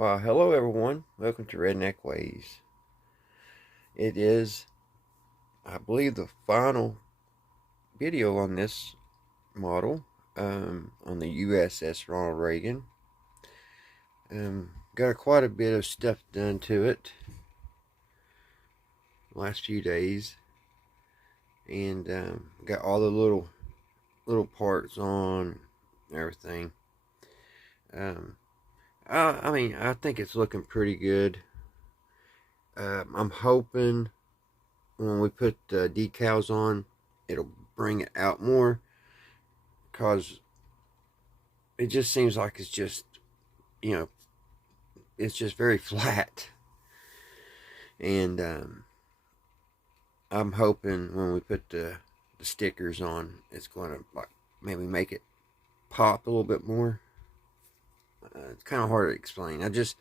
Well, hello everyone. Welcome to Redneck Ways. It is, I believe, the final video on this model, on the USS Ronald Reagan. Got quite a bit of stuff done to it last few days, and got all the little parts on everything. I think it's looking pretty good. I'm hoping when we put the decals on, it'll bring it out more, because it just seems like it's just, it's just very flat. And I'm hoping when we put the stickers on, it's going to like maybe make it pop a little bit more. It's kind of hard to explain. There's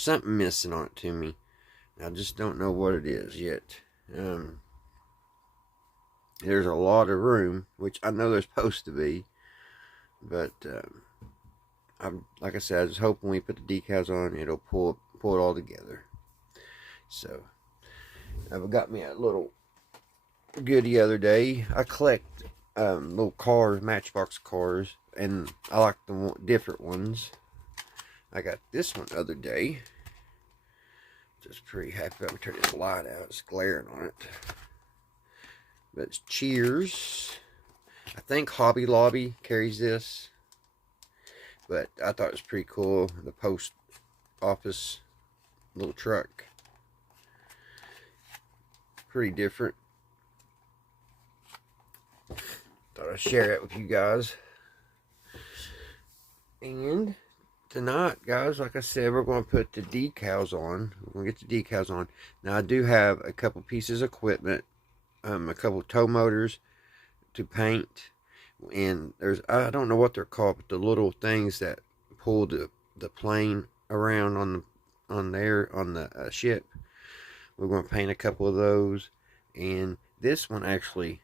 something missing on it to me. I just don't know what it is yet. There's a lot of room, which I know there's supposed to be, but like I said, I just hope when we put the decals on, it'll pull it all together. So I've got me a little goodie the other day. I collect little cars, Matchbox cars, and I like the different ones. I got this one the other day. Just pretty happy. I'm gonna turn this light out. It's glaring on it. But it's Cheers. I think Hobby Lobby carries this. But I thought it was pretty cool. The post office little truck. Pretty different. Thought I'd share it with you guys. And tonight, guys, like I said, we're going to put the decals on. We're going to get the decals on. Now, I do have a couple pieces of equipment, a couple tow motors to paint, and I don't know what they're called, but the little things that pull the plane around on the ship. We're going to paint a couple of those. And this one, actually,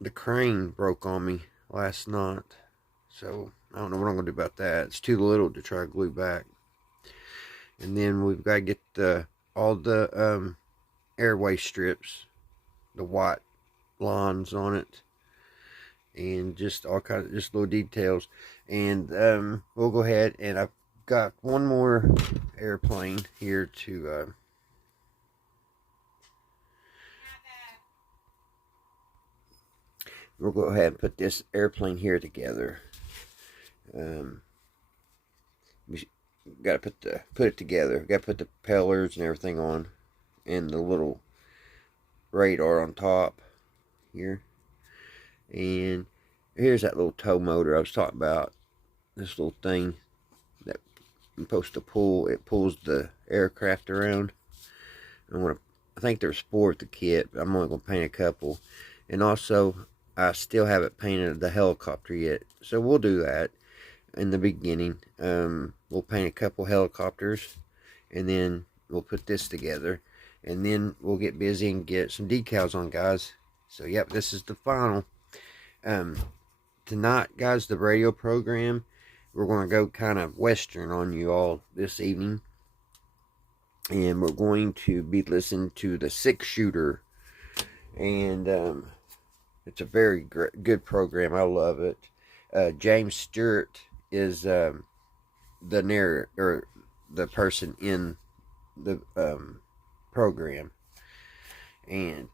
the crane broke on me last night, so I don't know what I'm going to do about that. It's too little to try to glue back. And then we've got to get all the airway strips, the white lines on it, and just all kinds of just little details. And we'll go ahead, and I've got one more airplane here to we'll go ahead and put this airplane here together. We got to put it together. Got to put the propellers and everything on, and the little radar on top here. And here's that little tow motor I was talking about. This little thing that you're supposed to pull. It pulls the aircraft around. I think there's 4 at the kit, but I'm only gonna paint a couple. And also, I still haven't painted the helicopter yet, so we'll do that in the beginning. We'll paint a couple helicopters, and then we'll put this together, and then we'll get busy and get some decals on, guys. So yep, this is the final. Tonight, guys, the radio program, we're going to go kind of western on you all this evening, and we're going to be listening to the 6-shooter, and it's a very good program. I love it. James Stewart is the narrator, or the person in the program. And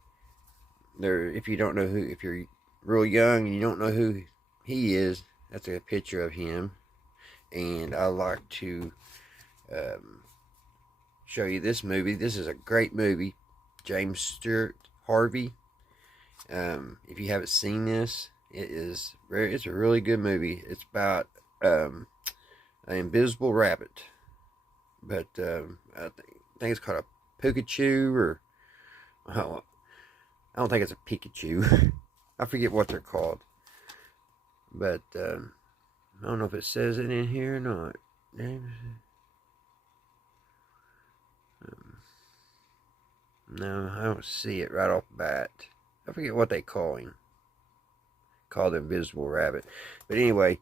if you don't know if you're real young and you don't know who he is, that's a picture of him. And I like to show you this movie. This is a great movie, James Stewart Harvey. If you haven't seen this, it's a really good movie. It's about an invisible rabbit, but I think it's called a Pikachu, or I don't think it's a Pikachu. I forget what they're called, but I don't know if it says it in here or not. No, I don't see it right off the bat. I forget what they call him. Called the Invisible Rabbit. But anyway,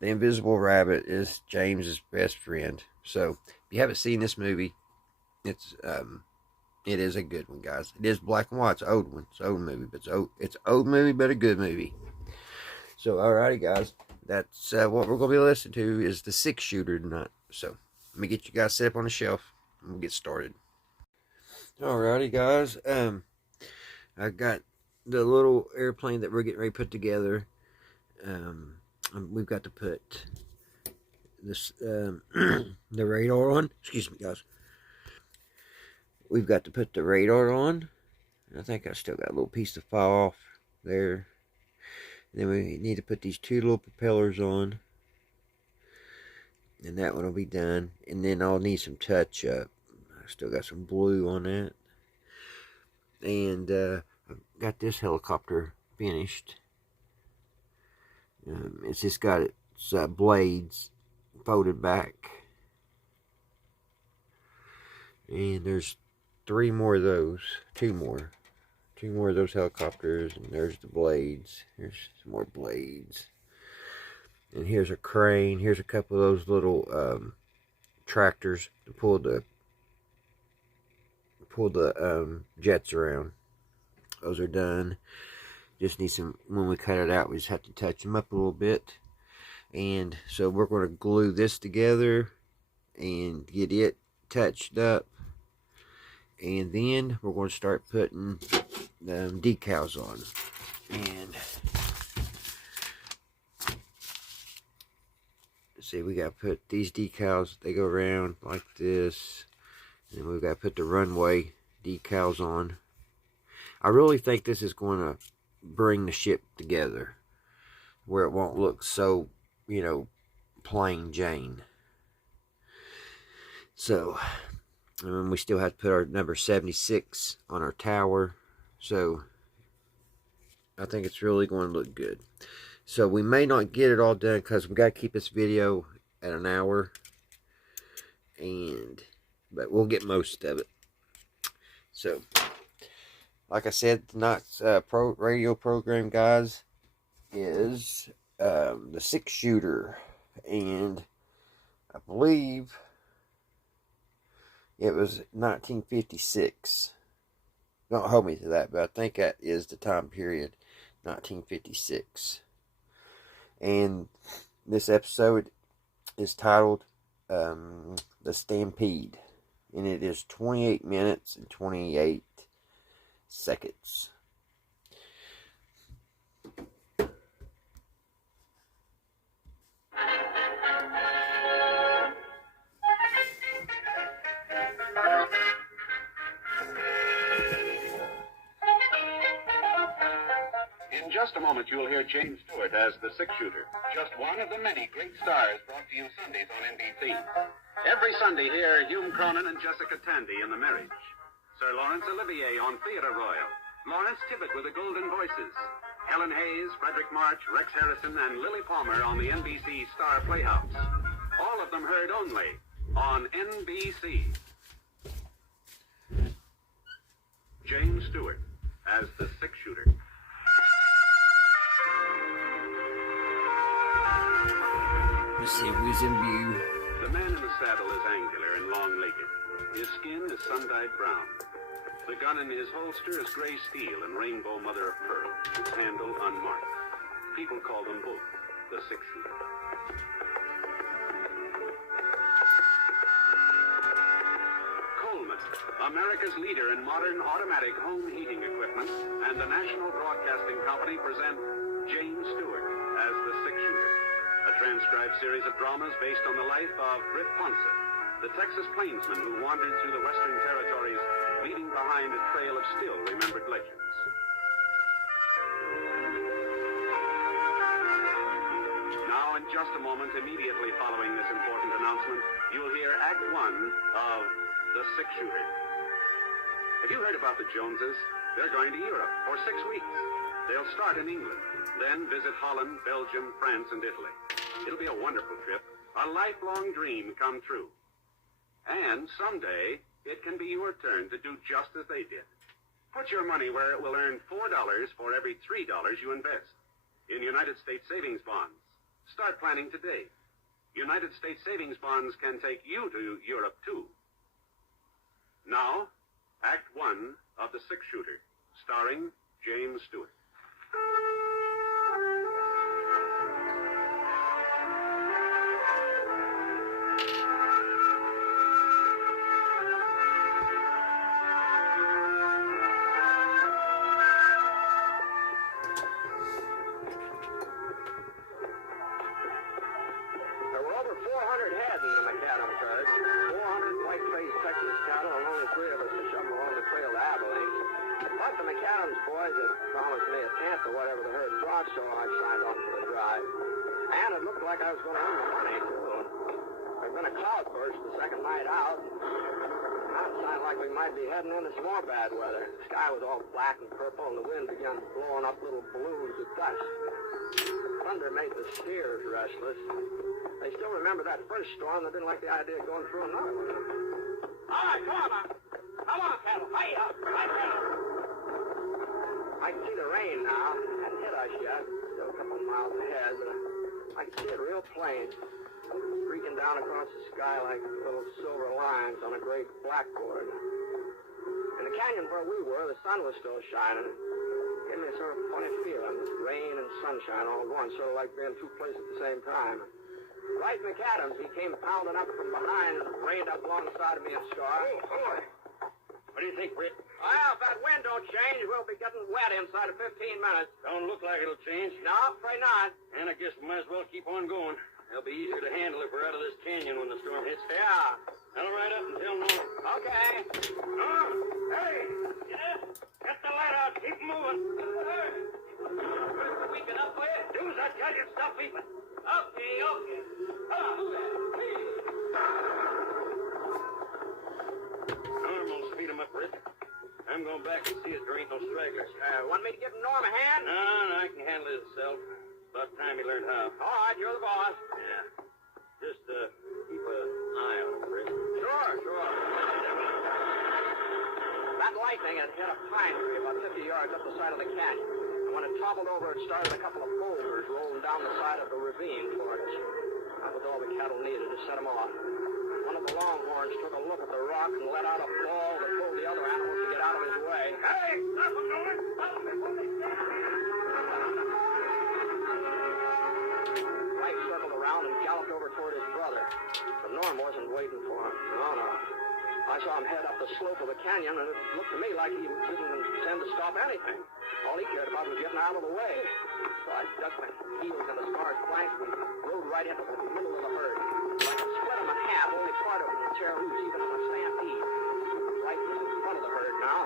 the Invisible Rabbit is James's best friend. So if you haven't seen this movie, it is a good one, guys. It is black and white. It's an old one. It's an old movie, but it's an old movie, but a good movie. So alrighty, guys, that's what we're gonna be listening to is the 6-shooter tonight. So let me get you guys set up on the shelf and we'll get started. Alrighty, guys. I got the little airplane that we're getting ready to put together. We've got to put this the radar on. Excuse me, guys. We've got to put the radar on. I think I still got a little piece to fall off there. And then we need to put these 2 little propellers on. And that one will be done. And then I'll need some touch up. I still got some blue on that. And I've got this helicopter finished. It's just got its blades folded back. And there's 3 more of those. 2 more. 2 more of those helicopters. And there's the blades. Here's some more blades. And here's a crane. Here's a couple of those little tractors to pull the jets around. Those are done. Just need some, when we cut it out, we just have to touch them up a little bit. And so we're going to glue this together and get it touched up. And then we're going to start putting decals on. And see, we got to put these decals, they go around like this. And we've got to put the runway decals on. I really think this is going to bring the ship together where it won't look so, you know, plain Jane. So, and we still have to put our number 76 on our tower. So, I think it's really going to look good. So, we may not get it all done because we got to keep this video at an hour. But we'll get most of it. So, like I said, tonight's radio program, guys, is the 6-shooter. And I believe it was 1956. Don't hold me to that, but I think that is the time period, 1956. And this episode is titled The Stampede. And it is 28 minutes and 28 seconds. In just a moment, you'll hear James Stewart as the 6-shooter, just one of the many great stars brought to you Sundays on NBC. Every Sunday, hear Hume Cronin and Jessica Tandy in The Marriage. Sir Laurence Olivier on Theatre Royal. Lawrence Tibbett with the Golden Voices. Helen Hayes, Frederick March, Rex Harrison, and Lily Palmer on the NBC Star Playhouse. All of them heard only on NBC. James Stewart as the 6-shooter. Let's see who's in view. The man in the saddle is angular and long-legged. His skin is sun-dyed brown. The gun in his holster is gray steel and rainbow mother of pearl, its handle unmarked. People call them both the 6-shooter. Coleman, America's leader in modern automatic home heating equipment, and the National Broadcasting Company present James Stewart as the 6-shooter. A transcribed series of dramas based on the life of Britt Ponset, the Texas plainsman who wandered through the Western Territories, leaving behind a trail of still-remembered legends. Now, in just a moment, immediately following this important announcement, you'll hear Act 1 of The 6-Shooter. Have you heard about the Joneses? They're going to Europe for 6 weeks. They'll start in England, then visit Holland, Belgium, France, and Italy. It'll be a wonderful trip, a lifelong dream come true. And someday, it can be your turn to do just as they did. Put your money where it will earn $4 for every $3 you invest in United States savings bonds. Start planning today. United States savings bonds can take you to Europe, too. Now, Act 1 of The Six-Shooter, starring James Stewart. There were over 400 head in the McAdams herd. 400 white-faced Texas cattle, and only 3 of us to shove them along the trail to Abilene. But the McAdams boys had promised me a tenth of whatever the herd brought, so I signed on for the drive. And it looked like I was going to win the money, too. There'd been a cloudburst the second night out. Now it sounded like we might be heading into some more bad weather. The sky was all black and purple, and the wind began blowing up little balloons of dust. Thunder made the steers restless. They still remember that first storm. They didn't like the idea of going through another one. All right, come on now. Come on, cattle. Hey up. Right down. I can see the rain now. It hadn't hit us yet. Still a couple of miles ahead, but I can see it real plain. Streaking down across the sky like little silver lines on a great blackboard. In the canyon where we were, the sun was still shining. It gave me a sort of funny feeling. Rain and sunshine all at once, sort of like being two places at the same time. Right McAdams, he came pounding up from behind and reined up alongside of me and started. Oh, boy. What do you think, Britt? Well, if that wind don't change, we'll be getting wet inside of 15 minutes. Don't look like it'll change. No, afraid not. And I guess we might as well keep on going. It'll be easier to handle if we're out of this canyon when the storm hits. Yeah. I'll ride up until noon. Okay. Norm! Hey! Get the light out. Keep moving. We can up with? Do as I tell you. Stop beeping. Okay. Come on, move that. Norm will speed him up, Britt. I'm going back and see if there ain't no stragglers. Want me to give Norm a hand? No, I can handle it myself. About time he learned how. All right, you're the boss. Yeah. Just keep an eye on him, Britt. Sure. That lightning had hit a pine tree about 50 yards up the side of the canyon. And when it toppled over, it started a couple of boulders rolling down the side of the ravine toward us. That was all the cattle needed to set them off. One of the longhorns took a look at the rock and let out a bawl that told the other animals to get out of his way. Hey! Stop him, Norman! Stop him before they stand! Mike circled around and galloped over toward his brother. But Norm wasn't waiting for him. No. I saw him head up the slope of the canyon, and it looked to me like he didn't intend to stop anything. All he cared about was getting out of the way. So I dug my heels into Scar's flanks and rode right into the middle of the herd. I could split him in half, only part of him would tear loose, even in a stampede. Right was in front of the herd now.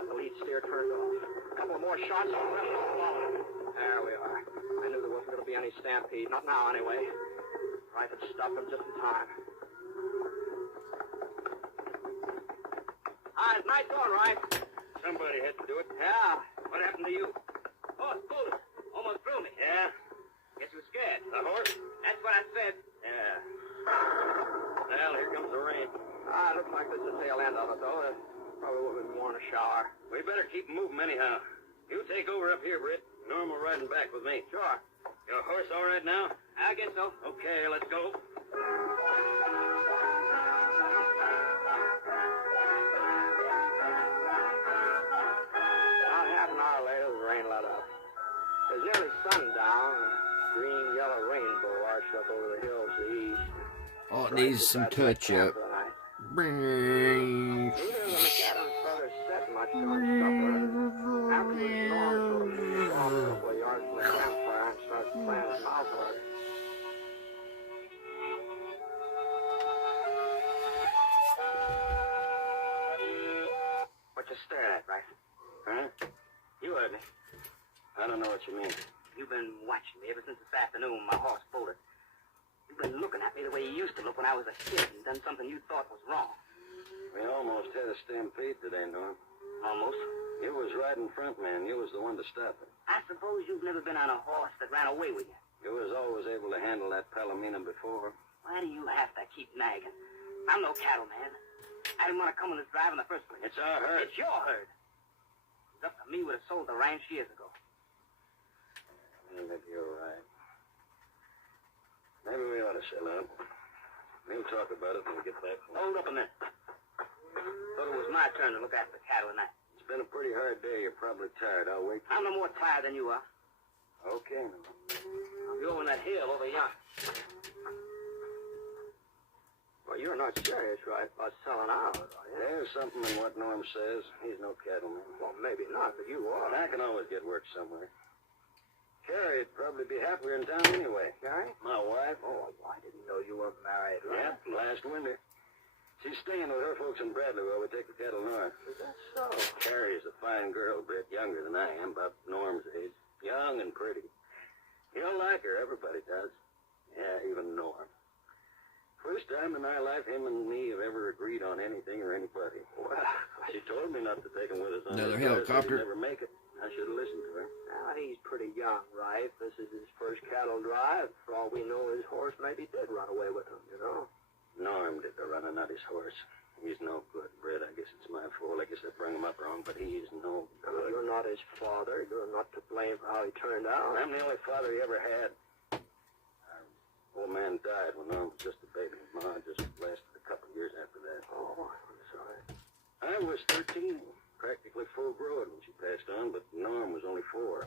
The lead steer turned off. A couple of more shots, and the rest will follow. There we are. I knew there wasn't going to be any stampede. Not now, anyway. I could stop him just in time. It's nice going, right? Somebody had to do it. Yeah. What happened to you? Oh, it's foolish. Almost threw me. Yeah? Guess you were scared. The horse? That's what I said. Yeah. Well, here comes the rain. Looks like this is the tail end of it, though. Probably would have been more in a shower. We better keep moving anyhow. You take over up here, Britt. Norm will riding back with me. Sure. Your horse all right now? I guess so. Okay, let's go. About half an hour later, the rain let up. It was nearly sundown. A green-yellow rainbow arched up over the hills to the east. Oh, it needs some touch-up. Neither of the McAdams brothers said much during supper. Afterwards, Norm sort of moved off a couple of yards from the campfire and started playing his mouth organ. What you staring at, right? Huh? You heard me. I don't know what you mean. You've been watching me ever since this afternoon my horse pulled it. You've been looking at me the way you used to look when I was a kid and done something you thought was wrong. We almost had a stampede today, Norm. Almost. You was riding front, man. You was the one to stop it. I suppose you've never been on a horse that ran away with you. You was always able to handle that Palomino before. Why do you have to keep nagging? I'm no cattleman. I didn't want to come on this drive in the first place. It's our herd. It's your herd. It's up to me would have sold the ranch years ago. Maybe you're right. Maybe we ought to sell out. We'll talk about it when we get back. Hold up a minute. Thought it was my turn to look after the cattle tonight. It's been a pretty hard day. You're probably tired. I'll wait. I'm no more tired than you are. Okay. I'll be over on that hill over yonder. Well, you're not serious, right, about selling out, are you? There's something in what Norm says. He's no cattleman. Well, maybe not, but you are. I can always get work somewhere. Carrie'd probably be happier in town anyway. Carrie? My wife? Oh, I didn't know you were married, right? Yeah, last winter. She's staying with her folks in Bradley while we take the cattle north. Is that so? Carrie's a fine girl, a bit younger than I am, about Norm's age. Young and pretty. You'll like her, everybody does. Yeah, even Norm. First time in our life him and me have ever agreed on anything or anybody. Well, She told me not to take him with us on Another his drive, so helicopter. he'd never make it. I should have listened to her. now, he's pretty young, right? This is his first cattle drive. For all we know, his horse maybe did run away with him, you know? Norm did the running, not his horse. He's no good, Britt. I guess it's my fault. I guess I brought him up wrong, but he's no I mean, good. you're not his father. You're not to blame for how he turned out. I'm the only father he ever had. Old man died when Norm was just a baby. Ma just lasted a couple of years after that. Oh, I'm sorry. I was 13, practically full grown when she passed on, but Norm was only 4.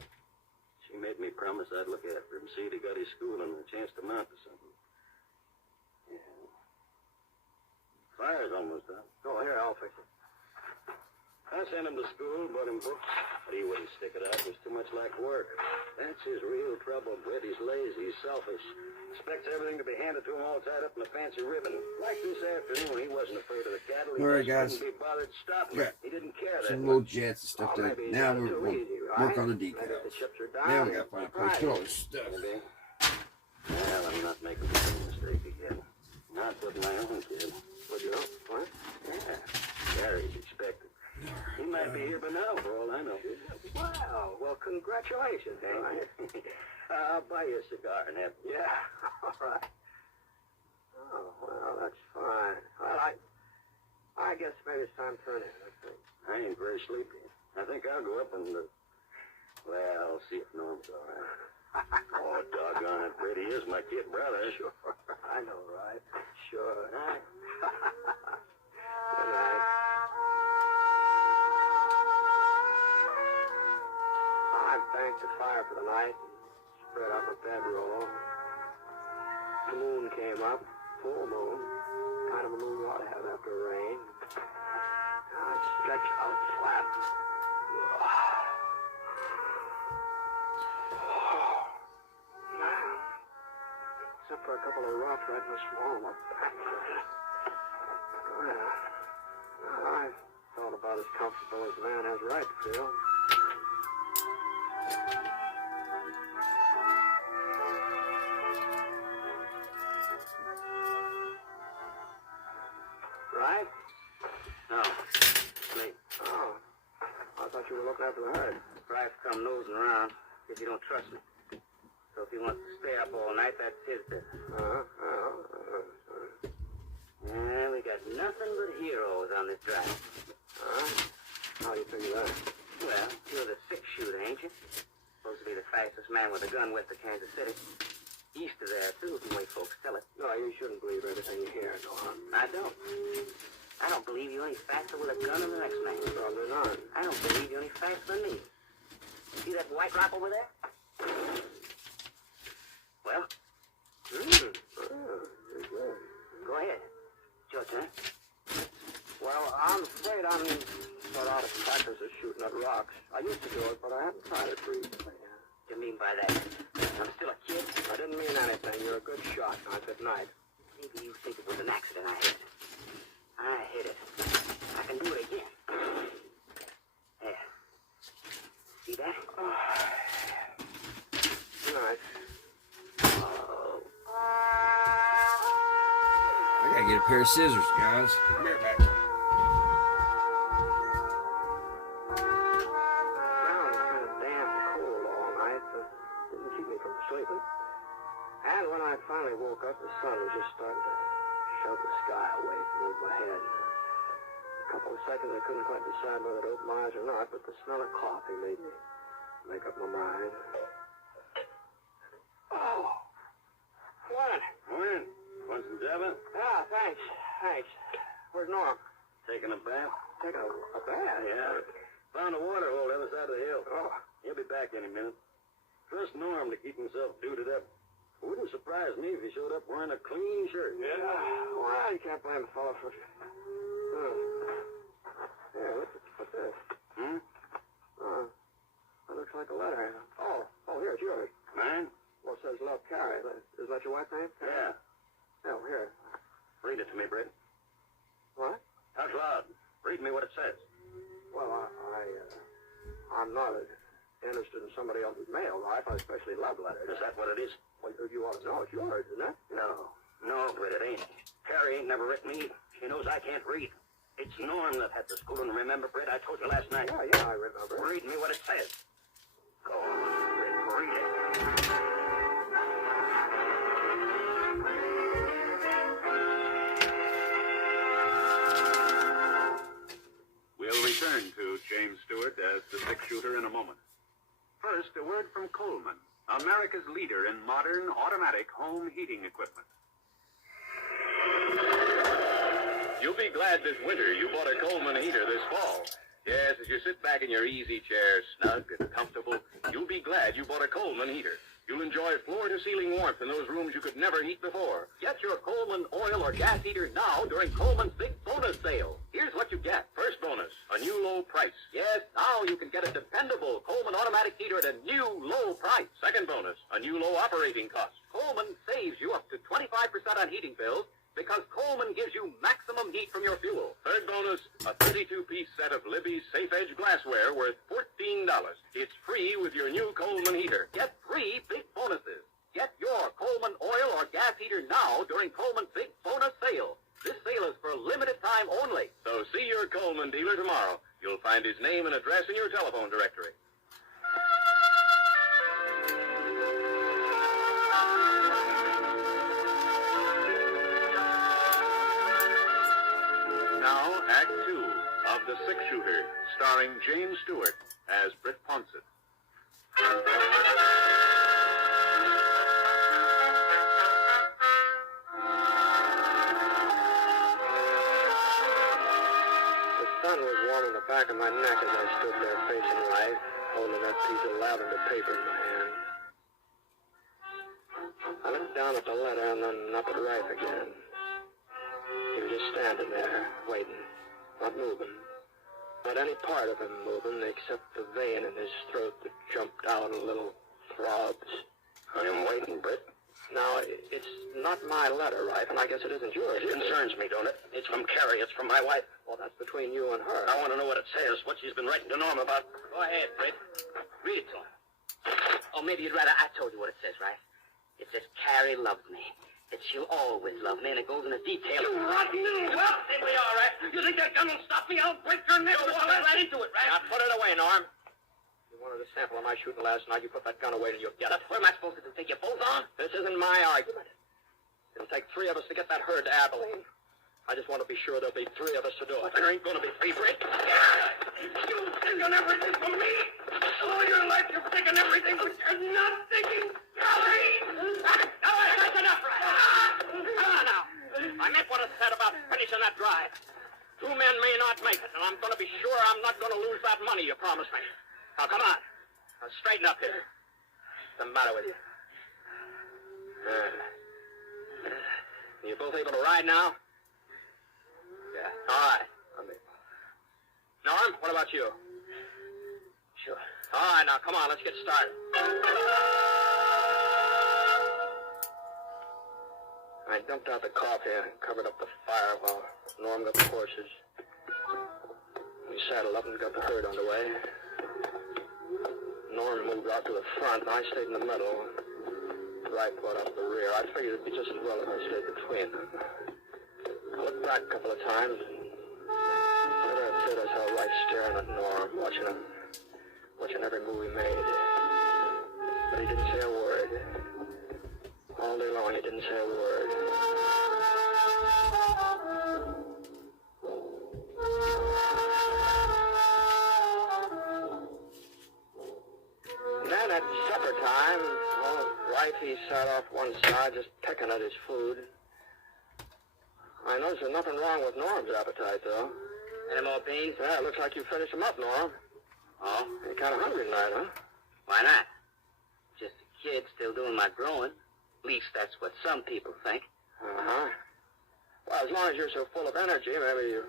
She made me promise I'd look after him, see that he got his school and a chance to mount to something. Yeah. Fire's almost done. Oh, here, I'll fix it. I sent him to school, bought him books, but he wouldn't stick it out. It was too much like work. That's his real trouble, Britt. He's lazy, he's selfish. Expects everything to be handed to him all tied up in a fancy ribbon. Like this afternoon, he wasn't afraid of the cattle. He All right, just guys. wouldn't be bothered stopping. Yeah. He didn't care that Some little much. jets and stuff. Oh, To, maybe he's now got it we're too going easy, to right? work on the Maybe the decals. chips are down. Now we got to find a place to put all this stuff. Maybe. Well, I'm not making the same mistake again. Not with my own kid. Would you know? What? Yeah. Gary's expected. He might be here by now, for all I know. Wow. Well, congratulations, right? I'll buy you a cigar and have. Yeah. All right. Oh, well, that's fine. Well, I guess maybe it's time to turn in. I think. I ain't very sleepy. I think I'll go up and, well, see if Norm's all right. Oh, doggone it, Brady is my kid brother. Sure. I know, right? Sure. All right. Good night. I banked the fire for the night and spread out my bedroll. The moon came up, full moon, kind of a moon you ought to have after rain. I stretched out flat. Except for a couple of rough redness small on my back. Well, I felt about as comfortable as a man has a right to feel. Right? No. Me. Oh. I thought you were looking after the herd. Bryce come nosing around if you don't trust me. So if he wants to stay up all night, that's his business. Yeah, we got nothing but heroes on this drive. How do you figure that? Well, you're the 6-shooter, ain't you? Supposed to be the fastest man with a gun west of Kansas City. East of there, too, from the way folks tell it. No, you shouldn't believe everything you hear, Norm. I don't. I don't believe you're any faster with a gun than the next man. Probably not. I don't believe you're any faster than me. See that white rock over there? Well, Very good. go ahead. It's your turn. Well, I'm afraid I'm sort of out of practice of shooting at rocks. I used to do it, but I haven't tried it recently. What do you mean by that? I'm still a kid? I didn't mean anything. You're a good shot. Now, good night. Maybe you think it was an accident I hit. I hit it. I can do it again. There. See that? Good night. Oh. I got to get a pair of scissors, guys. Come here, back. Ground was kind of damp and cold all night, but didn't keep me from sleeping. And when I finally woke up, the sun was just starting to shove the sky away from over my head. A couple of seconds, I couldn't quite decide whether to open my eyes or not, but the smell of coffee made me make up my mind. Oh, what? Java? Yeah, thanks. Thanks. Where's Norm? Taking a bath? Taking a bath? Yeah. Found a water hole the other side of the hill. Oh. He'll be back any minute. Trust Norm to keep himself duded up. Wouldn't surprise me if he showed up wearing a clean shirt. Yeah. Well, you can't blame a fellow for... Here, what's this? Hmm? Oh, that looks like a letter. Oh, here, it's yours. Mine? Well, it says Love Carrie. Is that your wife's name? Yeah. Oh, here. Read it to me, Britt. What? Out loud. Read me what it says. Well, I'm not interested in somebody else's mail, right? Especially love letters. Is that what it is? Well, you ought to know. It's yours, isn't it? No, Britt, it ain't. Carrie ain't never written me. She knows I can't read. It's Norm that had the schooling. Remember, Britt? I told you last night. Yeah, I remember. Read me what it says. Go on, Britt, read it. We'll return to James Stewart as the six-shooter in a moment. First, a word from Coleman, America's leader in modern automatic home heating equipment. You'll be glad this winter you bought a Coleman heater this fall. Yes, as you sit back in your easy chair, snug and comfortable, you'll be glad you bought a Coleman heater. You'll enjoy floor-to-ceiling warmth in those rooms you could never heat before. Get your Coleman oil or gas heater now during Coleman's big bonus sale. Here's what you get. First bonus, a new low price. Yes, now you can get a dependable Coleman automatic heater at a new low price. Second bonus, a new low operating cost. Coleman saves you up to 25% on heating bills because Coleman gives you maximum heat from your fuel. Third bonus, a 32-piece set of Libby's Safe Edge glassware worth $14. It's free with your new Coleman heater. Get three big bonuses. Get your Coleman oil or gas heater now during Coleman's big bonus sale. This sale is for a limited time only. So see your Coleman dealer tomorrow. You'll find his name and address in your telephone directory. Now, Act 2 of The Six-Shooter, starring James Stewart as Britt Ponsett. The sun was warming the back of my neck as I stood there facing life, holding that piece of lavender paper in my hand. I looked down at the letter and then up at Rife again. He was just standing there, waiting, not moving. Not any part of him moving except the vein in his throat that jumped out in little throbs. I'm waiting, Britt. Now, it's not my letter, Rife, and I guess it isn't yours. It concerns me, don't it? It's from Carrie. It's from my wife. Well, that's between you and her. I want to know what it says, what she's been writing to Norm about. Go ahead, Britt. Read it to him. Or maybe you'd rather I told you what it says, right? It says, Carrie loves me. That she'll always love me, and it goes into detail. You rotten little... Well, then we all right. You think that gun will stop me? I'll break your neck. You'll walk right into it, right? Now, put it away, Norm. You wanted a sample of my shooting last night. You put that gun away and you'll get it. What am I supposed to do, take you both on? This isn't my argument. It'll take three of us to get that herd to Abilene. I just want to be sure there'll be three of us to do it. There ain't going to be three, Britt. You've taken everything from me. All your life you've taken everything, but you're not thinking Carrie. All right, that's enough, right? Come on now. I meant what I said about finishing that drive. Two men may not make it, and I'm going to be sure I'm not going to lose that money you promised me. Now, come on. Now, straighten up here. What's the matter with you? You both able to ride now? Yeah. All right. Norm, what about you? Sure. All right, now, come on, let's get started. I dumped out the coffee and covered up the fire while Norm got the horses. We saddled up and got the herd underway. Norm moved out to the front, and I stayed in the middle. Right brought up the rear. I figured it'd be just as well if I stayed between them. I looked back a couple of times, and whenever I did, I saw Rife staring at Norm, watching every move he made. But he didn't say a word. All day long, he didn't say a word. And then at supper time, Rife, he sat off one side just pecking at his food. I notice there's nothing wrong with Norm's appetite, though. Any more beans? Yeah, it looks like you finished them up, Norm. Oh? You're kind of hungry tonight, huh? Why not? Just a kid still doing my growing. At least that's what some people think. Uh-huh. Well, as long as you're so full of energy, maybe you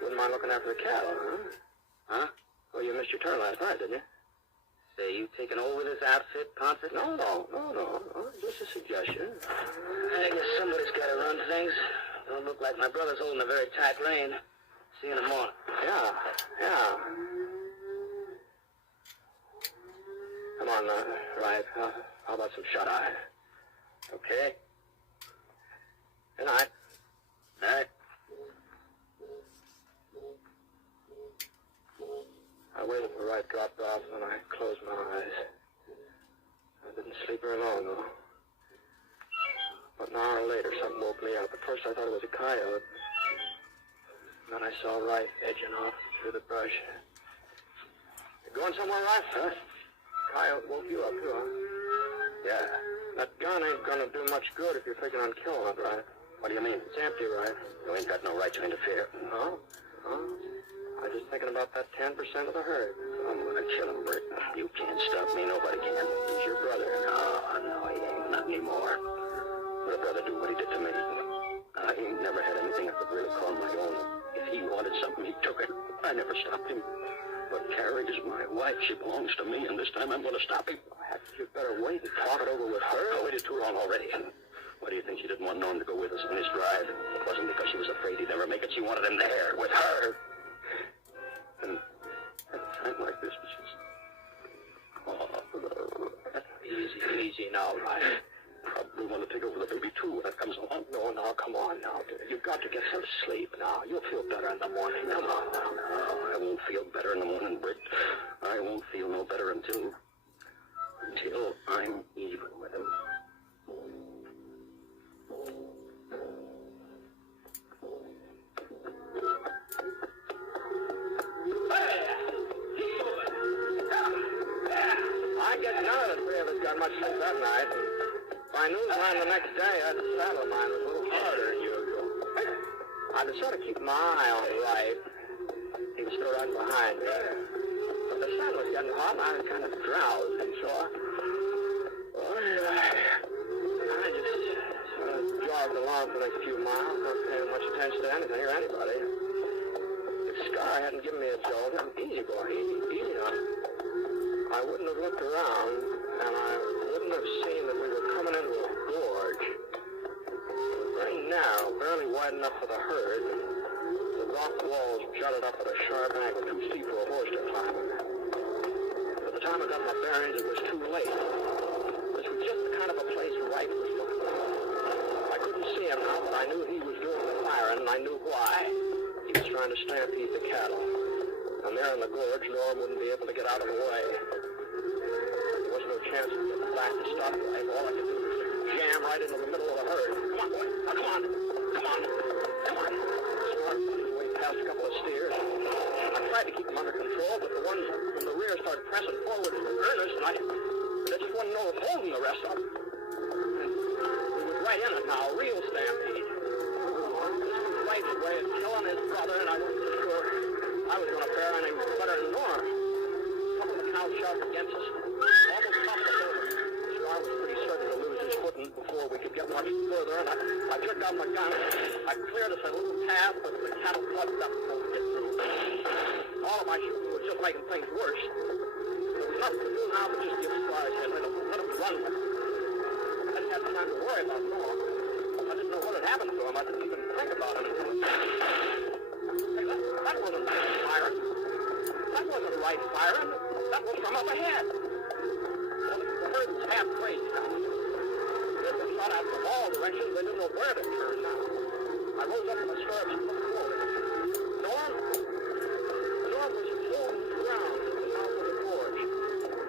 wouldn't mind looking after the cattle, huh? Huh? Well, you missed your turn last night, didn't you? Say, you taking over this outfit, Ponce? No. Just a suggestion. I guess somebody's got to run things. Don't look like my brother's holding a very tight rein. See you in the morning. Yeah. Come on, Ripe. How about some shut-eye? Okay. Good night. Night. I waited till Ripe dropped off, and I closed my eyes. I didn't sleep very long, though. But an hour later, something woke me up. At first, I thought it was a coyote. Then I saw Ripe edging off through the brush. You going somewhere, Ripe? Huh? Coyote woke you up, too, huh? Yeah. That gun ain't gonna do much good if you're figuring on killing it, Ripe. What do you mean? It's empty, Ripe. You ain't got no right to interfere. No? I was just thinking about that 10% of the herd. I'm gonna kill him, Bert. You can't stop me. Nobody can. He's your brother. No, he ain't. Not anymore. Let a brother do what he did to me. I ain't never had anything I could really call my own. If he wanted something, he took it. I never stopped him. But Carrie is my wife. She belongs to me, and this time I'm gonna stop him. You'd better wait and talk it over with her. I waited too long already. Why do you think she didn't want Norm to go with us on his drive? It wasn't because she was afraid he'd never make it. She wanted him there, with her. And at a time like this, it's just... Easy now, Ryan. Probably want to take over the baby, too, when it comes along. No, come on now. You've got to get some sleep now. You'll feel better in the morning. Come on now. No, I won't feel better in the morning, Britt. I won't feel no better until I'm even with him. I guess none of the three of us got much sleep that night. By noontime the next day, the saddle of mine was a little harder than usual. I had to sort of keep my eye on Ripe. He was still right behind me. But the sun was getting hot, and I was kind of drowsy, so I just sort of jogged along for the next few miles, not paying much attention to anything or anybody. If Scar hadn't given me a jolt, easy, boy, easy on. I wouldn't have looked around, and I wouldn't have seen that we were coming into a gorge. It was very narrow, barely wide enough for the herd. The rock walls jutted up at a sharp angle, too steep for a horse to climb. By the time I got my bearings, it was too late. This was just the kind of a place Ripe was looking for. I couldn't see him now, but I knew he was doing the firing, and I knew why. He was trying to stampede the cattle. And there in the gorge, Norm wouldn't be able to get out of the way. There was no chance of getting back to stop Ripe. All I could do was jam right into the middle of the herd. Come on, boy. Now, come on. Smart his way past a couple of steers. I tried to keep them under control, but the ones in the rear started pressing forward in earnest, and I just wasn't no holding the rest of them. He was right in it now, a real stampede. This was Ripe's way of killing his brother, and I wasn't sure I was going to fare any better than Norm. A couple of the cows shoved against us. Almost topped us over. Scar was pretty certain to lose his footing before we could get much further, and I jerked out my gun. I cleared us a little path, but the cattle plugged up before we get through. All of my shooting was just making things worse. There was nothing to do now but just give Scar his head and let him run with it. I didn't have time to worry about Norm. I didn't know what had happened to him. I didn't even think about him. Hey, that wasn't firing. That wasn't Ripe firing. That was from up ahead. Well, the herd was half crazy now. They were shot out from all directions. They didn't know where to turn now. I rose up in the stirrups and looked forward. Norm was holding the ground at the mouth of the gorge.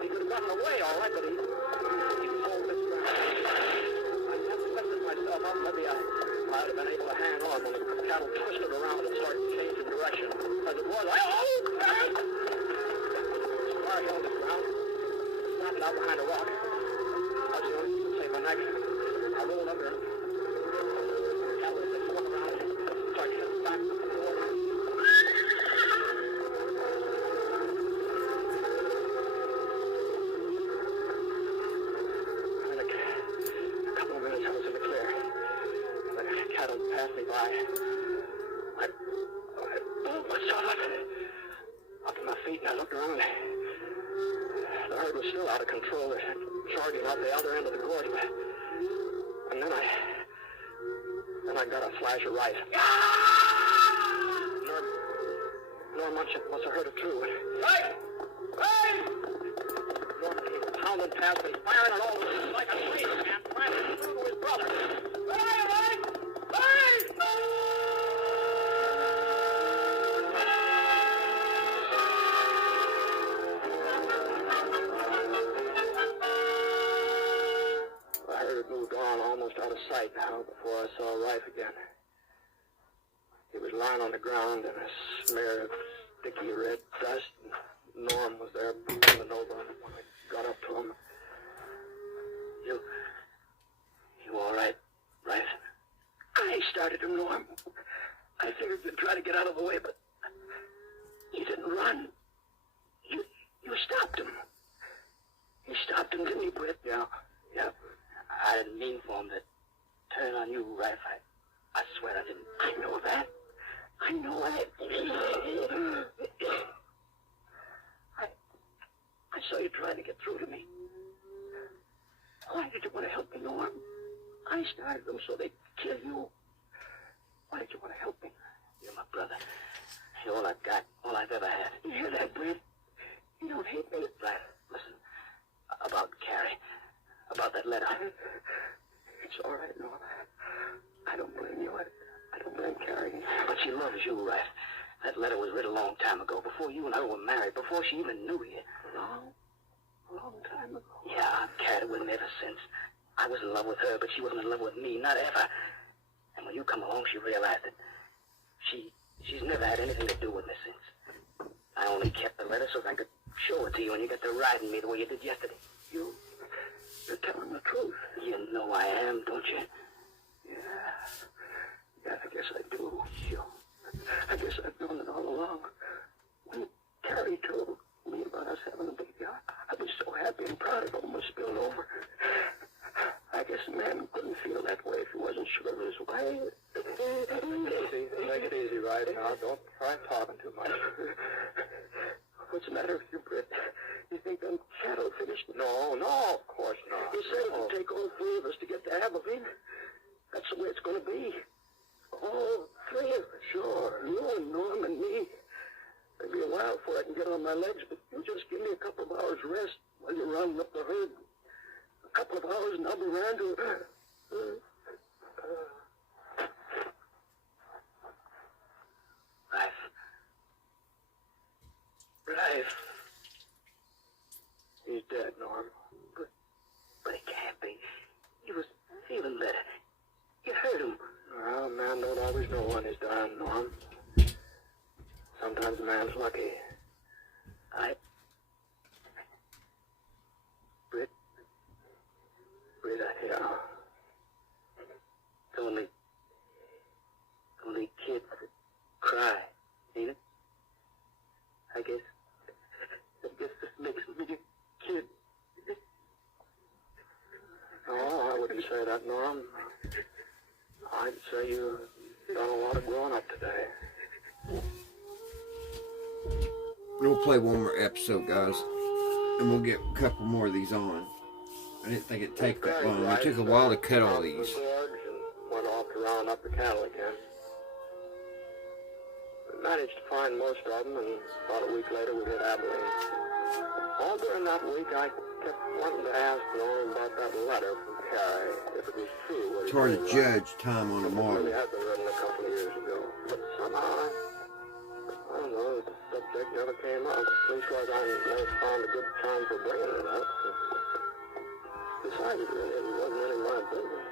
He could have gotten away all right, but he was holding his ground. I lifted myself up. Maybe I'd have been able to hang on when the cattle twisted around and started changing direction. As it was, Scar held his ground, stopped out behind a rock. I was the only thing to save my neck. I rolled under him. The cattle had been going around. cattle passed me by. I pulled myself up to my feet, and I looked around. The herd was still out of control. They're charging out the other end of the gorge. And then I got a flash of light. Norm must have heard it too. Right! Right! Norm came pounding past, but he's firing at all of us like a crazy man, trying to get through to his brother. Right! Right! Right! I heard it moved on, almost out of sight now, before I saw Rife again. He was lying on the ground in a smear of sticky red dust, and Norm was there bending over him when I got up to him. You all right, Rife? I started him, Norm. I figured you'd try to get out of the way, but you didn't run. You stopped him. You stopped him, didn't you, Britt? Yeah. I didn't mean for him to turn on you, Rife. I swear I didn't. I know that. I saw you trying to get through to me. Why did you want to help me, Norm? I started them so they'd kill you. Why did you want to help me? You're my brother. You're all I've got, all I've ever had. You hear that, Britt? You don't hate me. Right. Listen, about Carrie, about that letter. It's all right, Norm. I don't blame you. I don't blame Carrie. But she loves you, right? That letter was written a long time ago, before you and her were married, before she even knew you. A long time ago? Yeah, I've carried it with me ever since. I was in love with her, but she wasn't in love with me, not ever. And when you come along, she realized it. She's never had anything to do with me since. I only kept the letter so I could show it to you when you got to riding me the way you did yesterday. You're telling the truth. You know I am, don't you? Yeah, I guess I do. I guess I've known it all along. When Carrie told me about us having a baby, I was so happy and proud it almost spilled over. I guess a man couldn't feel that way if he wasn't sure of his wife. Take it easy, right? Now, don't try talking too much. What's the matter with you, Britt? You think them cattle finished? No, of course not. You said it would take all three of us to get to Abilene. That's the way it's going to be. All three of us. Sure. You and Norm and me. It'll be a while before I can get on my legs, but you just give me a couple of hours rest while you're rounding up the herd. A couple of hours and I'll be round to... Rife. He's dead, Norm. But he can't be. He was feeling better. You hurt him. Well, a man don't always know when he's dying, Norm. Sometimes a man's lucky. Britt, yeah. It's only kids that cry, ain't it? I guess this makes me a kid. Oh, I wouldn't say that, Norm. I'd say you've done a lot of growing up today. We'll play one more episode, guys, and we'll get a couple more of these on. I didn't think it'd take that long. It took a while to cut all these. Went off to round up the cattle again. We managed to find most of them, and about a week later we hit Abilene. All during that week, I kept wanting to ask Norm about that letter from Carrie, if it was true. It's hard to judge time on a mark. It had been written a couple of years ago, but somehow I don't know, the subject never came up. Leastwise, I never found a good time for bringing it up. Besides, it really wasn't any of my business.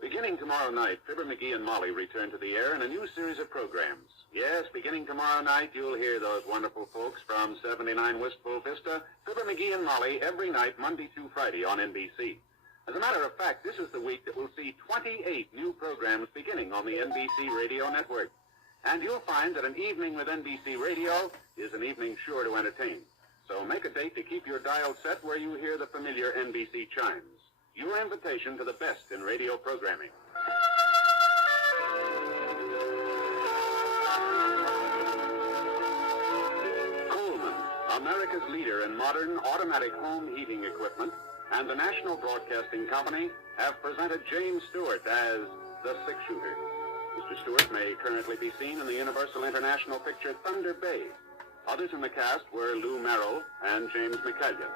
Beginning tomorrow night, Fibber McGee and Molly return to the air in a new series of programs. Yes, beginning tomorrow night, you'll hear those wonderful folks from 79 Wistful Vista, Fibber McGee and Molly, every night, Monday through Friday on NBC. As a matter of fact, this is the week that we'll see 28 new programs beginning on the NBC radio network. And you'll find that an evening with NBC Radio is an evening sure to entertain. So make a date to keep your dial set where you hear the familiar NBC chimes. Your invitation to the best in radio programming. Coleman, America's leader in modern automatic home heating equipment, and the National Broadcasting Company have presented James Stewart as the six-shooter. Mr. Stewart may currently be seen in the Universal International picture Thunder Bay. Others in the cast were Lou Merrill and James McCallion.